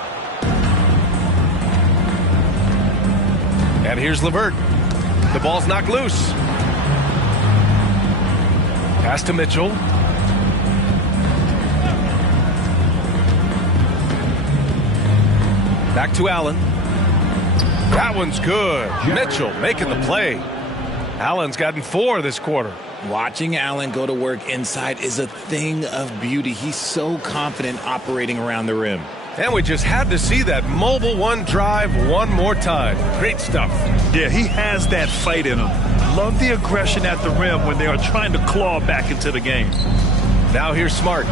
And here's LeVert. The ball's knocked loose. Pass to Mitchell. Back to Allen. That one's good. Mitchell making the play. Allen's gotten 4 this quarter. Watching Allen go to work inside is a thing of beauty. He's so confident operating around the rim. And we just had to see that mobile one drive one more time. Great stuff. Yeah, he has that fight in him. Love the aggression at the rim when they are trying to claw back into the game. Now here's Smart.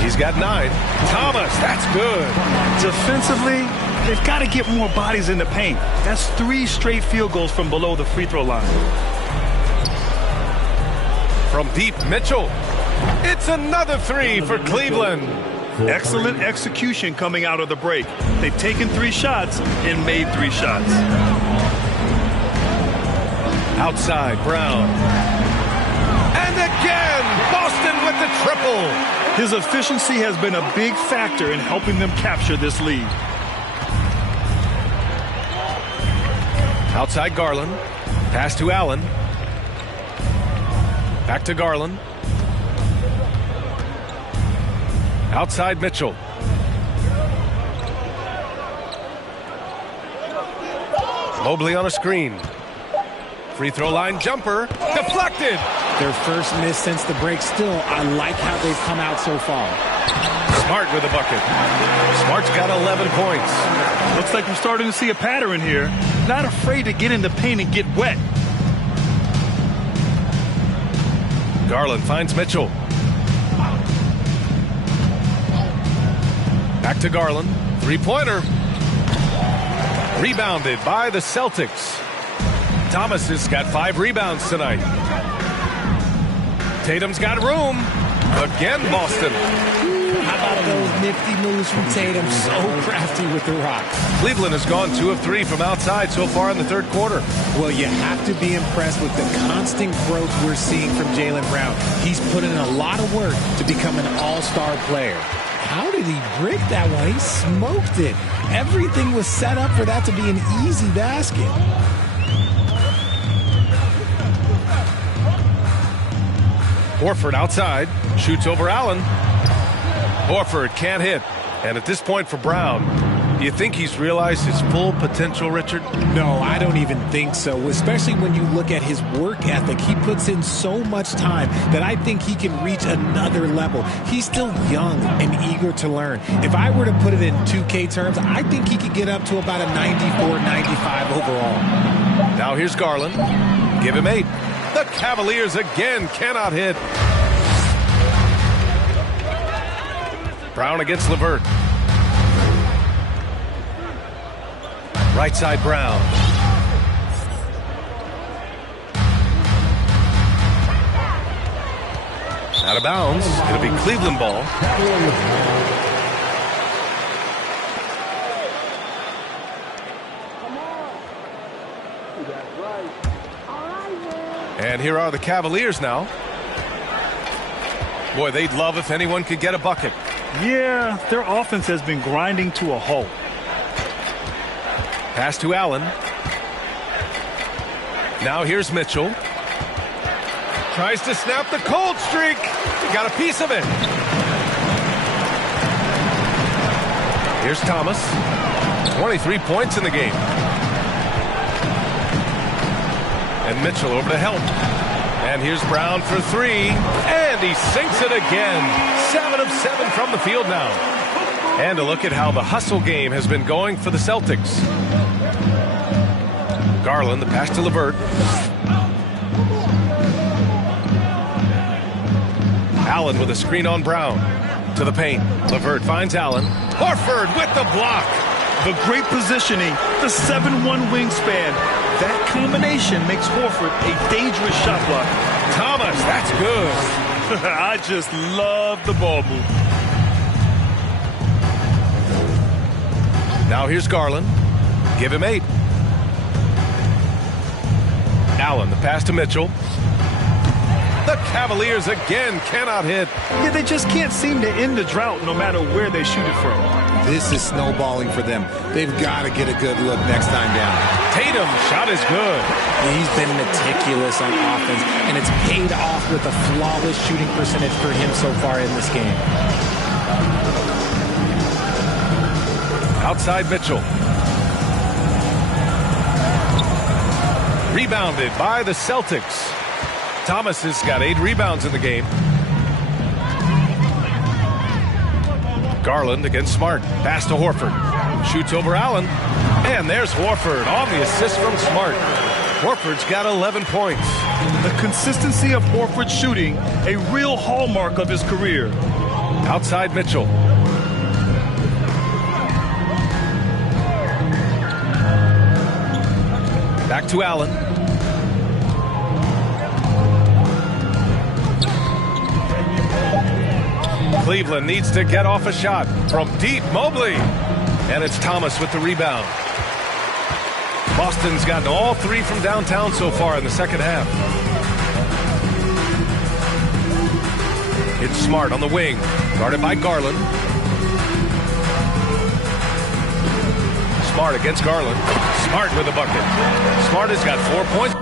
He's got 9. Thomas, that's good. Defensively, they've got to get more bodies in the paint. That's 3 straight field goals from below the free throw line. From deep, Mitchell. It's another 3 for Cleveland. Excellent execution coming out of the break. They've taken 3 shots and made 3 shots. Outside, Brown. And again, Boston with the triple. His efficiency has been a big factor in helping them capture this lead. Outside Garland. Pass to Allen. Back to Garland. Outside Mitchell. Mobley on a screen. Free throw line jumper. Deflected. Their first miss since the break. Still, I like how they've come out so far. Smart with a bucket. Smart's got 11 points. Looks like we're starting to see a pattern here. Not afraid to get in the paint and get wet. Garland finds Mitchell. Back to Garland. 3-pointer. Rebounded by the Celtics. Thomas has got 5 rebounds tonight. Tatum's got room. Again, Boston. How about those nifty moves from Tatum? So crafty with the rocks. Cleveland has gone 2 of 3 from outside so far in the third quarter. Well, you have to be impressed with the constant growth we're seeing from Jaylen Brown. He's put in a lot of work to become an all-star player. How did he break that one? He smoked it. Everything was set up for that to be an easy basket. Horford outside. Shoots over Allen. Horford can't hit. And at this point for Brown, do you think he's realized his full potential, Richard? No, I don't even think so, especially when you look at his work ethic. He puts in so much time that I think he can reach another level. He's still young and eager to learn. If I were to put it in 2K terms, I think he could get up to about a 94, 95 overall. Now here's Garland. Give him 8. The Cavaliers again cannot hit. Brown against LeVert. Right side Brown. Out of bounds. It'll be Cleveland ball. And here are the Cavaliers now. Boy, they'd love if anyone could get a bucket. Yeah, their offense has been grinding to a halt. Pass to Allen. Now here's Mitchell. Tries to snap the cold streak. He got a piece of it. Here's Thomas. 23 points in the game. And Mitchell over to help. And here's Brown for 3. And he sinks it again. 7 of 7 from the field now. And a look at how the hustle game has been going for the Celtics. Garland, the pass to LeVert. Allen with a screen on Brown. To the paint. LeVert finds Allen. Horford with the block. The great positioning, the 7'1" wingspan. That combination makes Horford a dangerous shot blocker. Thomas, that's good. I just love the ball move. Now here's Garland. Give him 8. Allen, the pass to Mitchell. The Cavaliers again cannot hit. Yeah, they just can't seem to end the drought no matter where they shoot it from. This is snowballing for them. They've got to get a good look next time down. Tatum shot is good. He's been meticulous on offense, and it's paid off with a flawless shooting percentage for him so far in this game. Outside Mitchell. Rebounded by the Celtics. Thomas has got 8 rebounds in the game. Garland against Smart. Pass to Horford. Shoots over Allen. And there's Horford on the assist from Smart. Horford's got 11 points. The consistency of Horford's shooting, a real hallmark of his career. Outside Mitchell. Back to Allen. Cleveland needs to get off a shot from deep. Mobley. And it's Thomas with the rebound. Boston's gotten all 3 from downtown so far in the second half. It's Smart on the wing. Guarded by Garland. Smart against Garland. Smart with a bucket. Smart has got 4 points.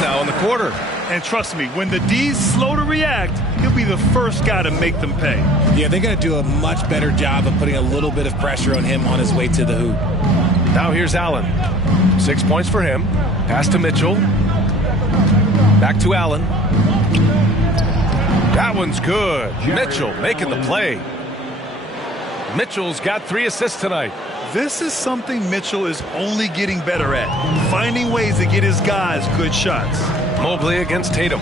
Now in the quarter. And trust me, when the D's slow to react, he'll be the first guy to make them pay. Yeah, they're going to do a much better job of putting a little bit of pressure on him on his way to the hoop. Now here's Allen. 6 points for him. Pass to Mitchell. Back to Allen. That one's good. Mitchell making the play. Mitchell's got 3 assists tonight. This is something Mitchell is only getting better at, finding ways to get his guys good shots. Mobley against Tatum.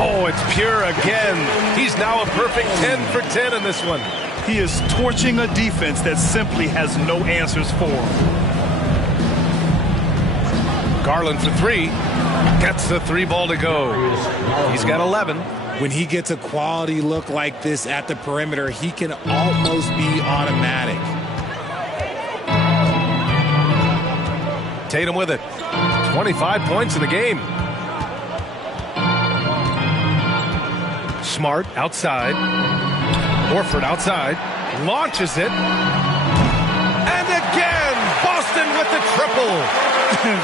Oh, it's pure again. He's now a perfect 10 for 10 in this one. He is torching a defense that simply has no answers for him. Garland for 3. Gets the 3 ball to go. He's got 11. When he gets a quality look like this at the perimeter, he can almost be automatic. Tatum with it. 25 points in the game. Smart outside. Horford outside. Launches it. And again, Boston with the triple.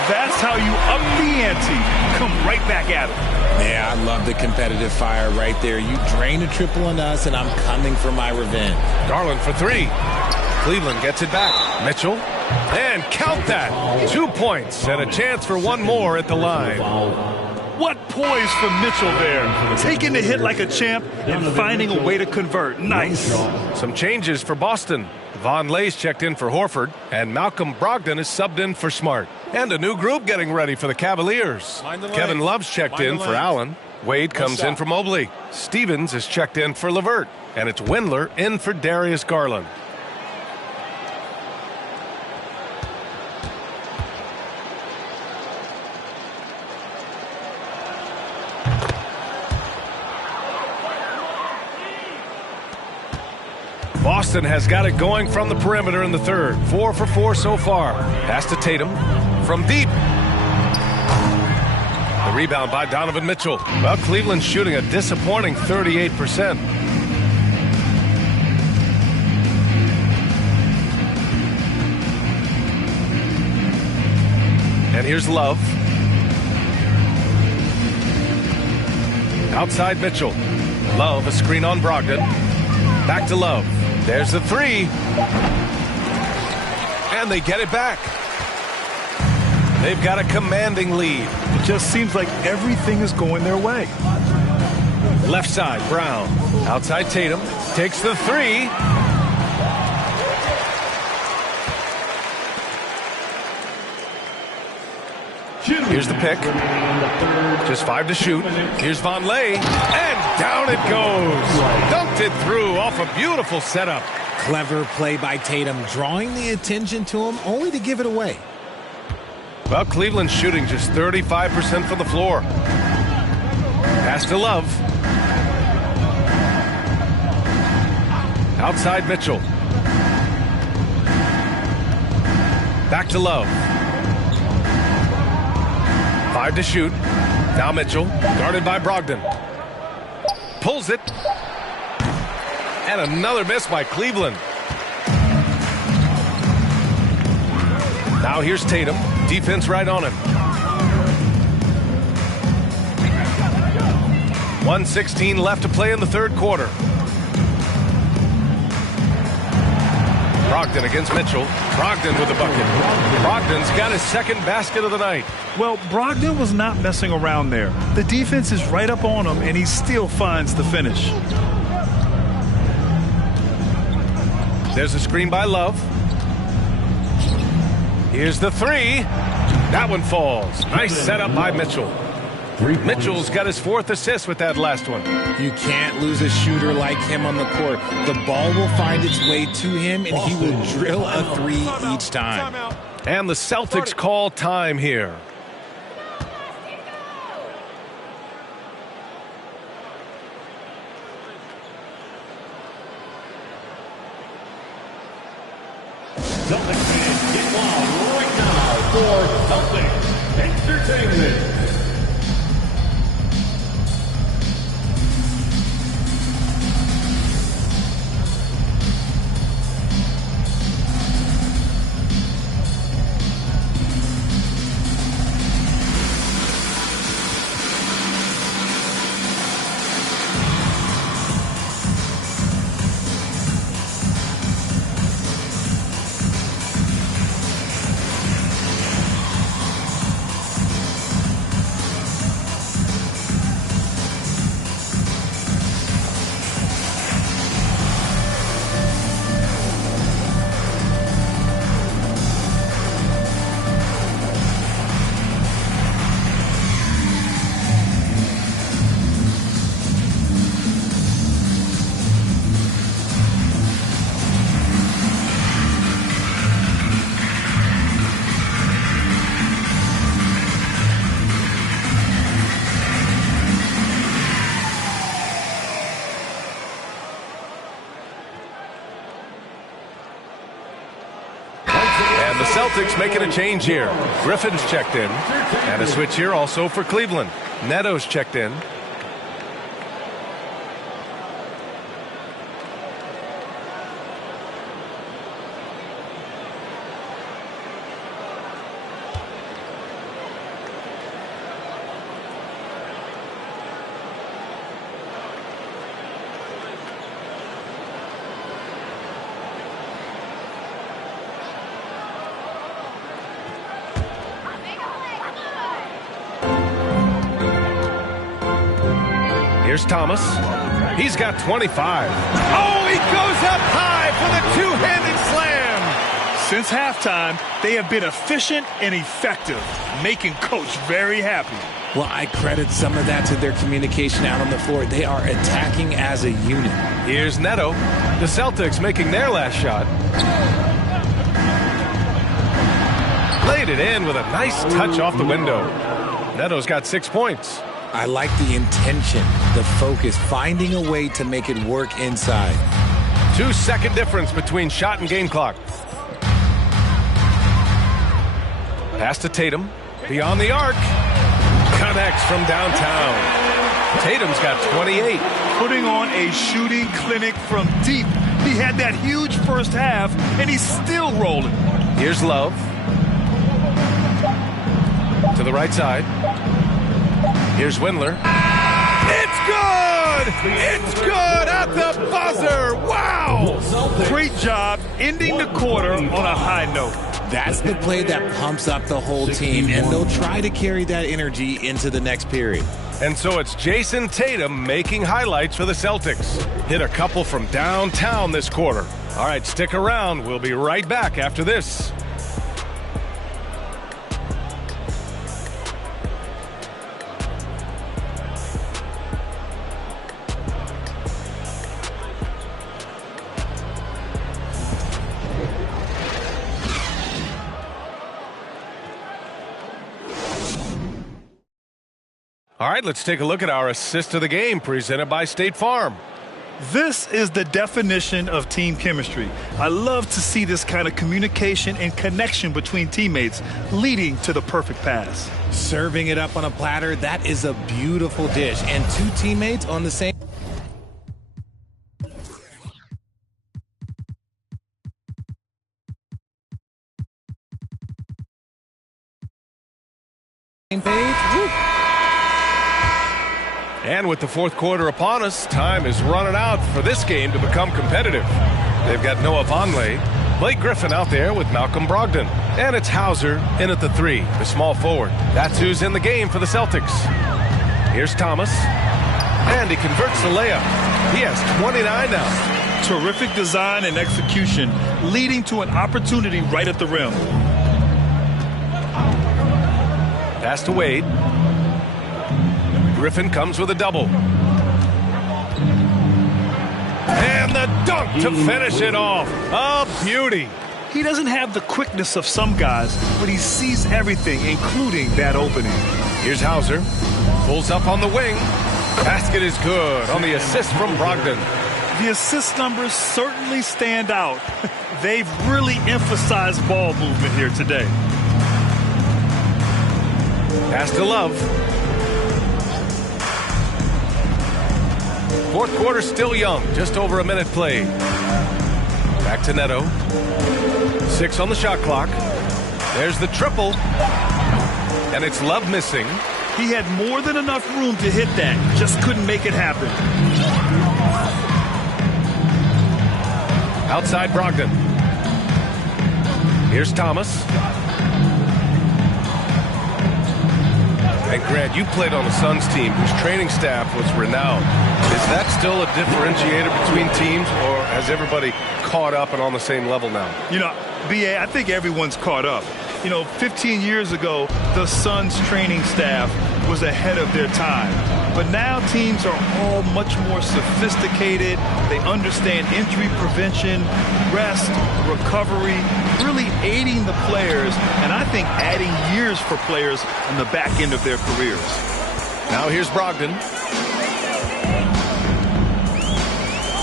That's how you up the ante. Come right back at him. Yeah, I love the competitive fire right there. You drain a triple on us, and I'm coming for my revenge. Garland for 3. Cleveland gets it back. Mitchell. And count that. 2 points and a chance for 1 more at the line. What poise from Mitchell there. Taking the hit like a champ and finding a way to convert. Nice. Some changes for Boston. Von Lay's checked in for Horford, and Malcolm Brogdon is subbed in for Smart. And a new group getting ready for the Cavaliers. Kevin Love's checked in for Allen. Wade comes in for Mobley. Stevens is checked in for LeVert. And it's Windler in for Darius Garland. Boston has got it going from the perimeter in the third. 4 for 4 so far. Pass to Tatum from deep. The rebound by Donovan Mitchell. Well, Cleveland's shooting a disappointing 38%. And here's Love. Outside Mitchell. Love, a screen on Brogdon. Back to Love. There's the 3. And they get it back. They've got a commanding lead. It just seems like everything is going their way. Left side, Brown. Outside Tatum. Takes the three. Here's the pick. Just 5 to shoot. Here's Vonleh. And down it goes. Dunked it through off a beautiful setup. Clever play by Tatum, drawing the attention to him, only to give it away. Well, Cleveland's shooting just 35% from the floor. Pass to Love. Outside Mitchell. Back to Love. 5 to shoot. Now Mitchell, guarded by Brogdon. Pulls it. And another miss by Cleveland. Now here's Tatum. Defense right on him. 1:16 left to play in the third quarter. Brogdon against Mitchell. Brogdon with the bucket. Brogdon's got his second basket of the night. Well, Brogdon was not messing around there. The defense is right up on him, and he still finds the finish. There's a screen by Love. Here's the three. That one falls. Nice setup by Mitchell. Mitchell's got his 4th assist with that last one. You can't lose a shooter like him on the court. The ball will find its way to him, and he will drill a three each time. And the Celtics call time here. Celtics fans, get wild right now for Celtics Entertainment. And the Celtics making a change here. Griffin's checked in. And a switch here also for Cleveland. Neto's checked in. Here's Thomas. He's got 25. Oh, he goes up high for the two-handed slam. Since halftime, they have been efficient and effective, making Coach very happy. Well, I credit some of that to their communication out on the floor. They are attacking as a unit. Here's Neto. The Celtics making their last shot. Laid it in with a nice touch off the window. Neto's got 6 points. I like the intention, the focus, finding a way to make it work inside. 2-second difference between shot and game clock. Pass to Tatum. Beyond the arc. Connects from downtown. Tatum's got 28. Putting on a shooting clinic from deep. He had that huge first half, and he's still rolling. Here's Love. To the right side. Here's Windler. It's good! It's good at the buzzer! Wow! Great job ending the quarter on a high note. That's the play that pumps up the whole team, and they'll try to carry that energy into the next period. And so it's Jason Tatum making highlights for the Celtics. Hit a couple from downtown this quarter. All right, stick around. We'll be right back after this. All right, let's take a look at our assist of the game presented by State Farm. This is the definition of team chemistry. I love to see this kind of communication and connection between teammates leading to the perfect pass. Serving it up on a platter, that is a beautiful dish. And two teammates on the same page. Woo. And with the fourth quarter upon us, time is running out for this game to become competitive. They've got Noah Vonleh, Blake Griffin out there with Malcolm Brogdon. And it's Hauser in at the 3, the small forward. That's who's in the game for the Celtics. Here's Thomas. And he converts the layup. He has 29 now. Terrific design and execution, leading to an opportunity right at the rim. Pass to Wade. Griffin comes with a double. And the dunk to finish it off. A beauty. He doesn't have the quickness of some guys, but he sees everything, including that opening. Here's Hauser. Pulls up on the wing. Basket is good on the assist from Brogdon. The assist numbers certainly stand out. They've really emphasized ball movement here today. Pass to Love. Fourth quarter still young, just over a minute played. Back to Neto. 6 on the shot clock. There's the triple. And it's Love missing. He had more than enough room to hit that, just couldn't make it happen. Outside Brogdon. Here's Thomas. And Grant, you played on the Suns team whose training staff was renowned. Is that still a differentiator between teams, or has everybody caught up and on the same level now? You know, B.A., I think everyone's caught up. You know, 15 years ago, the Suns training staff was ahead of their time. But now teams are all much more sophisticated. They understand injury prevention, rest, recovery, really aiding the players, and I think adding years for players on the back end of their careers. Now here's Brogdon.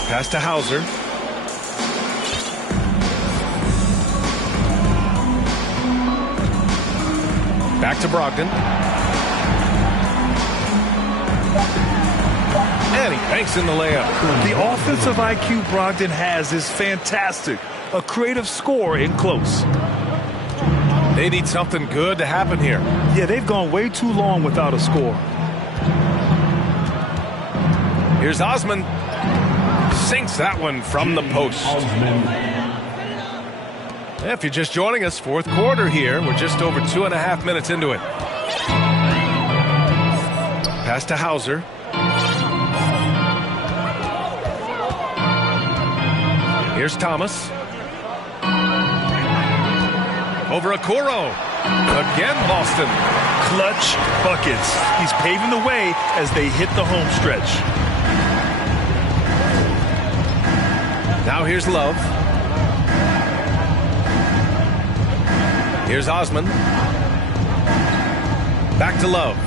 Pass to Hauser. Back to Brogdon. And he banks in the layup. The offensive IQ Brogdon has is fantastic. A creative scorer in close. They need something good to happen here. Yeah, they've gone way too long without a score. Here's Osman. Sinks that one from the post. If you're just joining us, fourth quarter here. We're just over 2.5 minutes into it. Pass to Hauser. Here's Thomas. Over Okoro. Again, Boston. Clutch buckets. He's paving the way as they hit the home stretch. Now here's Love. Here's Osman. Back to Love.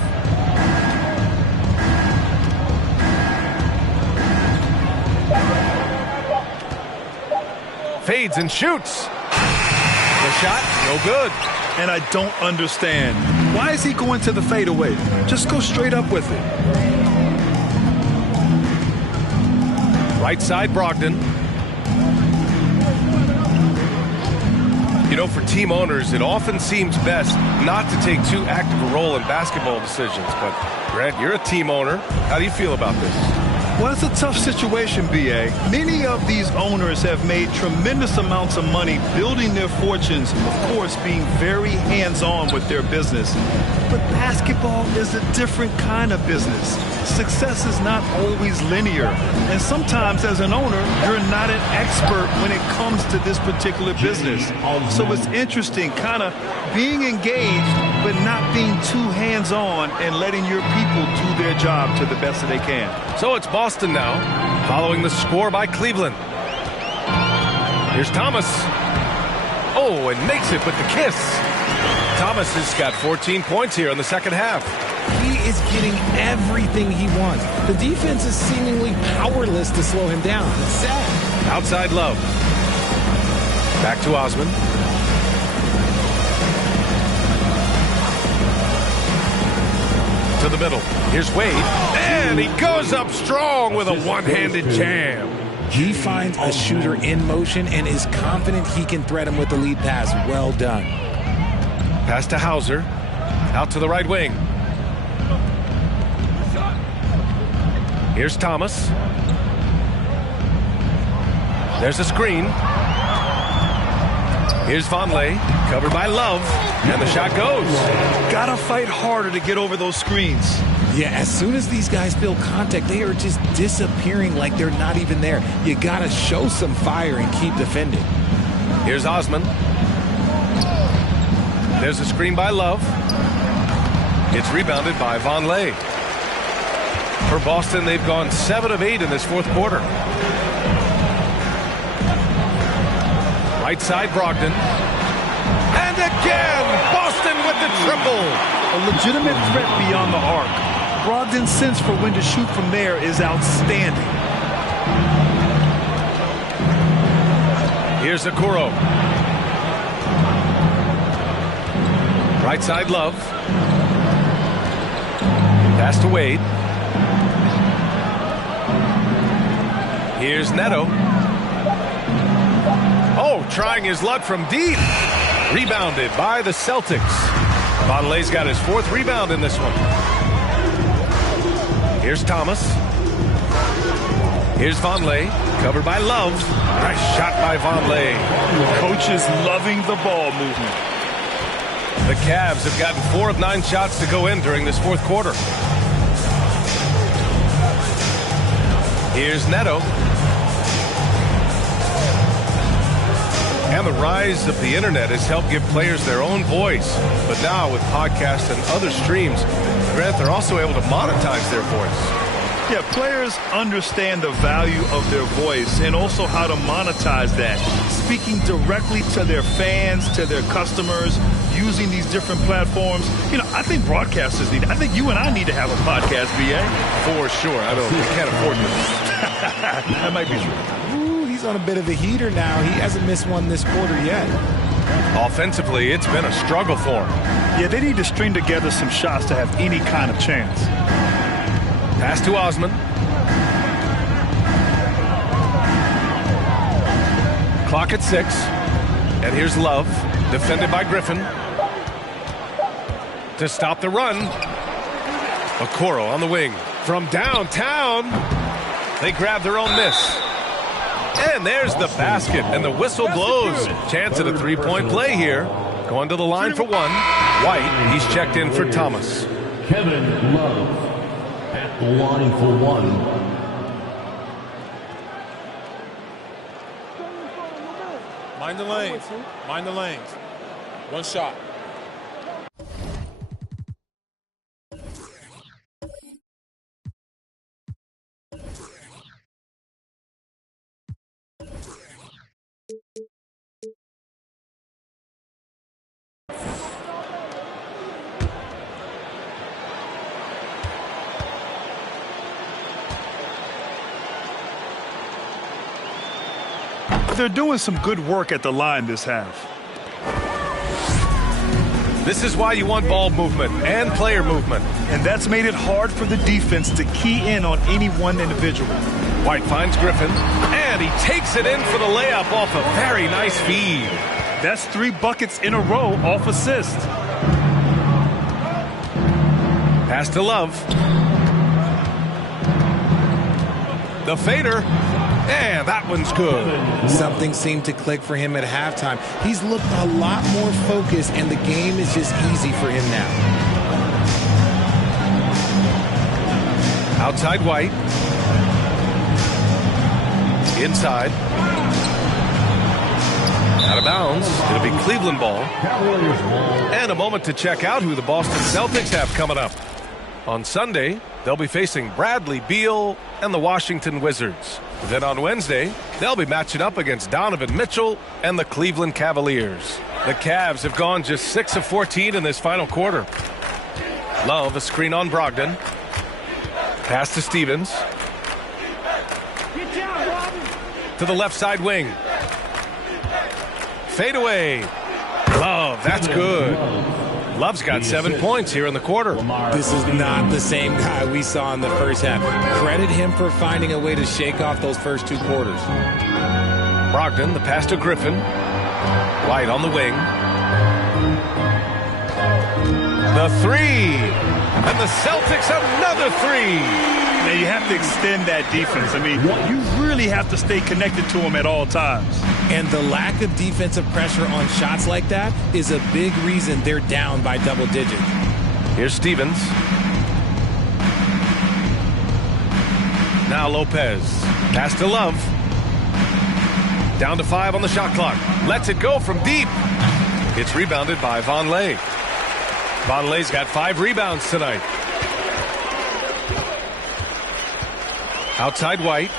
Fades and shoots. The shot, no good. And I don't understand. Why is he going to the fadeaway? Just go straight up with it. Right side, Brogdon. You know, for team owners, it often seems best not to take too active a role in basketball decisions. But, Grant, you're a team owner. How do you feel about this? Well, it's a tough situation, B.A. Many of these owners have made tremendous amounts of money building their fortunes, of course, being very hands-on with their business. But basketball is a different kind of business. Success is not always linear. And sometimes, as an owner, you're not an expert when it comes to this particular business. So it's interesting, kind of being engaged, but not being too hands-on and letting your people do their job to the best that they can. So it's Boston now, following the score by Cleveland. Here's Thomas. Oh, and makes it with the kiss. Thomas has got 14 points here in the second half. He is getting everything he wants. The defense is seemingly powerless to slow him down. It's sad. Outside Love. Back to Osman. To the middle. Here's Wade. And he goes up strong with a one-handed jam. He finds a shooter in motion and is confident he can thread him with the lead pass. Well done. Pass to Hauser. Out to the right wing. Here's Thomas. There's a screen. Here's Vonleh, covered by Love, and the shot goes. Gotta fight harder to get over those screens. Yeah, as soon as these guys feel contact, they are just disappearing like they're not even there. You gotta show some fire and keep defending. Here's Osman. There's a screen by Love. It's rebounded by Vonleh. For Boston, they've gone 7 of 8 in this fourth quarter. Right side, Brogdon. And again, Boston with the triple. A legitimate threat beyond the arc. Brogdon's sense for when to shoot from there is outstanding. Here's Okoro. Right side, Love. Pass to Wade. Here's Neto. Oh, trying his luck from deep. Rebounded by the Celtics. Vonleh's got his 4th rebound in this one. Here's Thomas. Here's Vonleh, covered by Love. Nice shot by Vonleh. Coach is loving the ball movement. The Cavs have gotten 4 of 9 shots to go in during this fourth quarter. Here's Neto. And the rise of the internet has helped give players their own voice. But now with podcasts and other streams, Grant, they're also able to monetize their voice. Yeah, players understand the value of their voice and also how to monetize that. Speaking directly to their fans, to their customers, using these different platforms. You know, I think broadcasters need it. I think you and I need to have a podcast, BA. For sure. We can't afford this. That might be true. Ooh, he's on a bit of a heater now. He hasn't missed one this quarter yet. Offensively, it's been a struggle for him. Yeah, they need to string together some shots to have any kind of chance. Pass to Osman. Clock at 6. And here's Love, defended by Griffin. To stop the run. Okoro on the wing. From downtown. They grab their own miss. And there's the basket, and the whistle blows. Chance at a three-point play here. Going to the line for one. White, he's checked in for Thomas. Kevin Love at the line for one. Mind the lanes. Mind the lanes. One shot. They're doing some good work at the line this half. This is why you want ball movement and player movement. And that's made it hard for the defense to key in on any one individual. White finds Griffin, and he takes it in for the layup off a very nice feed. That's 3 buckets in a row off assist. Pass to Love. The fader. And that one's good. Something seemed to click for him at halftime. He's looked a lot more focused, and the game is just easy for him now. Outside White. Inside. Out of bounds. It'll be Cleveland ball. And a moment to check out who the Boston Celtics have coming up. On Sunday, they'll be facing Bradley Beal and the Washington Wizards. Then on Wednesday, they'll be matching up against Donovan Mitchell and the Cleveland Cavaliers. The Cavs have gone just 6 of 14 in this final quarter. Love, a screen on Brogdon. Pass to Stevens. To the left side wing. Fade away. Love, that's good. Love's got 7 points here in the quarter. This is not the same guy we saw in the first half. Credit him for finding a way to shake off those first 2 quarters. Brogdon, the pass to Griffin. White on the wing. The three. And the Celtics another three. Now you have to extend that defense. I mean, you really have to stay connected to them at all times. And the lack of defensive pressure on shots like that is a big reason they're down by double digits. Here's Stevens. Now Lopez. Pass to Love. Down to 5 on the shot clock. Lets it go from deep. It's rebounded by Vonleh. Vonleh's got 5 rebounds tonight. Outside White.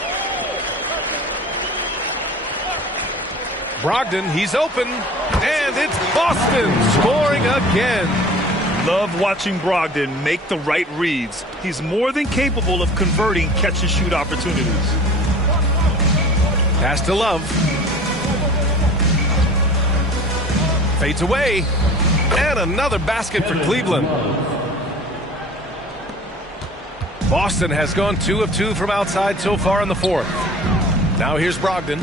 Brogdon, he's open, and it's Boston scoring again. Love watching Brogdon make the right reads. He's more than capable of converting catch-and-shoot opportunities. Pass to Love. Fades away, and another basket for Cleveland. Boston has gone 2 of 2 from outside so far in the fourth. Now here's Brogdon.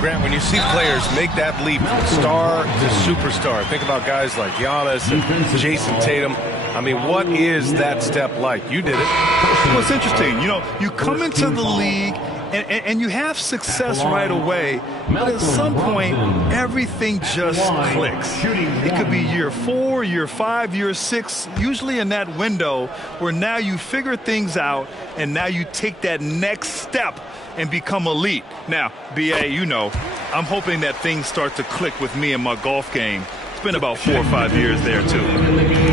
Grant, when you see players make that leap from star to superstar, think about guys like Giannis and Jason Tatum. I mean, what is that step like? You did it. Well, it's interesting. You know, you come into the league and you have success right away, but at some point, everything just clicks. It could be year 4, year 5, year 6, usually in that window where now you figure things out and now you take that next step and become elite. Now, B.A., you know, I'm hoping that things start to click with me in my golf game. It's been about 4 or 5 years there, too.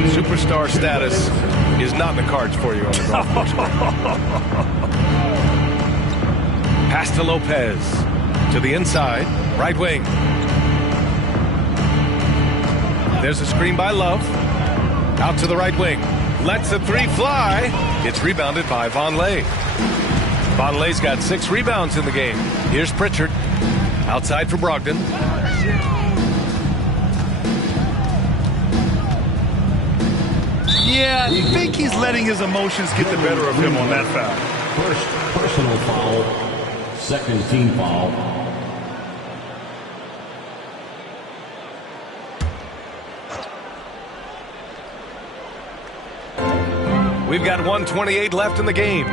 Superstar status is not in the cards for you on the golf course. Pass to Lopez. To the inside. Right wing. There's a screen by Love. Out to the right wing. Lets the 3 fly. It's rebounded by Vonleh. Vonleh's got 6 rebounds in the game. Here's Pritchard. Outside for Brogdon. Yeah, I think he's letting his emotions get the better of him on that foul. First personal foul. Second team foul. We've got 1:28 left in the game.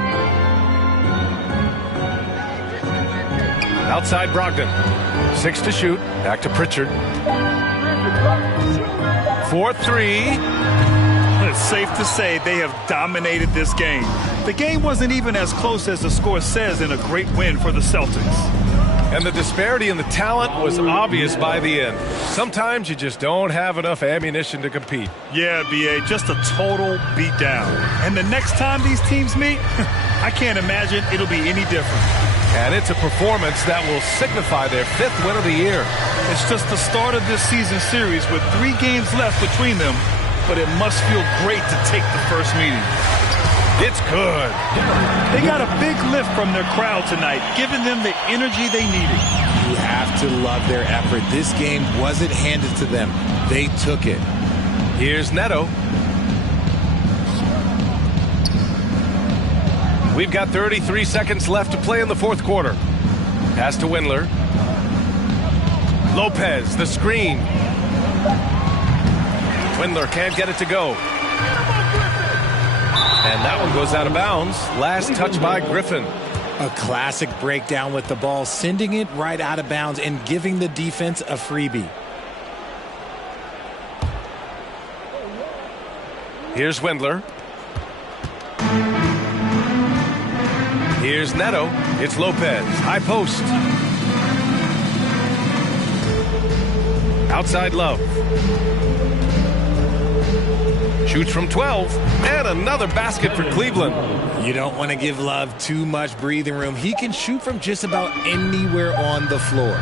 Outside Brogdon. 6 to shoot. Back to Pritchard. 4-3. It's safe to say they have dominated this game. The game wasn't even as close as the score says in a great win for the Celtics. And the disparity in the talent was obvious by the end. Sometimes you just don't have enough ammunition to compete. Yeah, B.A., just a total beatdown. And the next time these teams meet, I can't imagine it'll be any different. And it's a performance that will signify their 5th win of the year. It's just the start of this season series with 3 games left between them, but it must feel great to take the first meeting. It's good. They got a big lift from their crowd tonight, giving them the energy they needed. You have to love their effort. This game wasn't handed to them. They took it. Here's Neto. We've got 33 seconds left to play in the fourth quarter. Pass to Windler. Lopez, the screen. Windler can't get it to go. And that one goes out of bounds. Last touch by Griffin. A classic breakdown with the ball, sending it right out of bounds and giving the defense a freebie. Here's Wendler. Here's Neto. It's Lopez. High post. Outside Love. Shoots from 12. And another basket for Cleveland. You don't want to give Love too much breathing room. He can shoot from just about anywhere on the floor.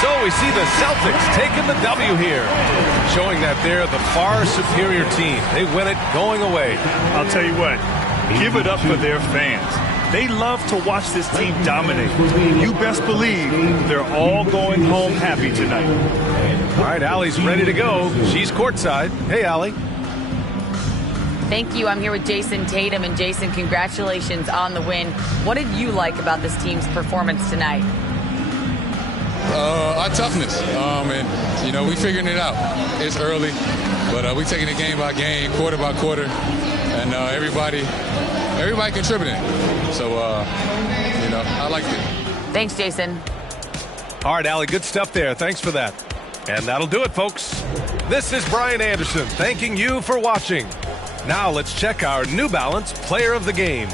So we see the Celtics taking the W here, showing that they're the far superior team. They win it going away. I'll tell you what, give it up for their fans. They love to watch this team dominate. You best believe they're all going home happy tonight. All right, Allie's ready to go. She's courtside. Hey, Allie. Thank you. I'm here with Jason Tatum. And Jason, congratulations on the win. What did you like about this team's performance tonight? Our toughness. And, we figuring it out. It's early, but we taking it game by game, quarter by quarter, and everybody contributing. So, I liked it. Thanks, Jason. All right, Allie, good stuff there. Thanks for that. And that'll do it, folks. This is Brian Anderson thanking you for watching. Now let's check our New Balance Player of the Game.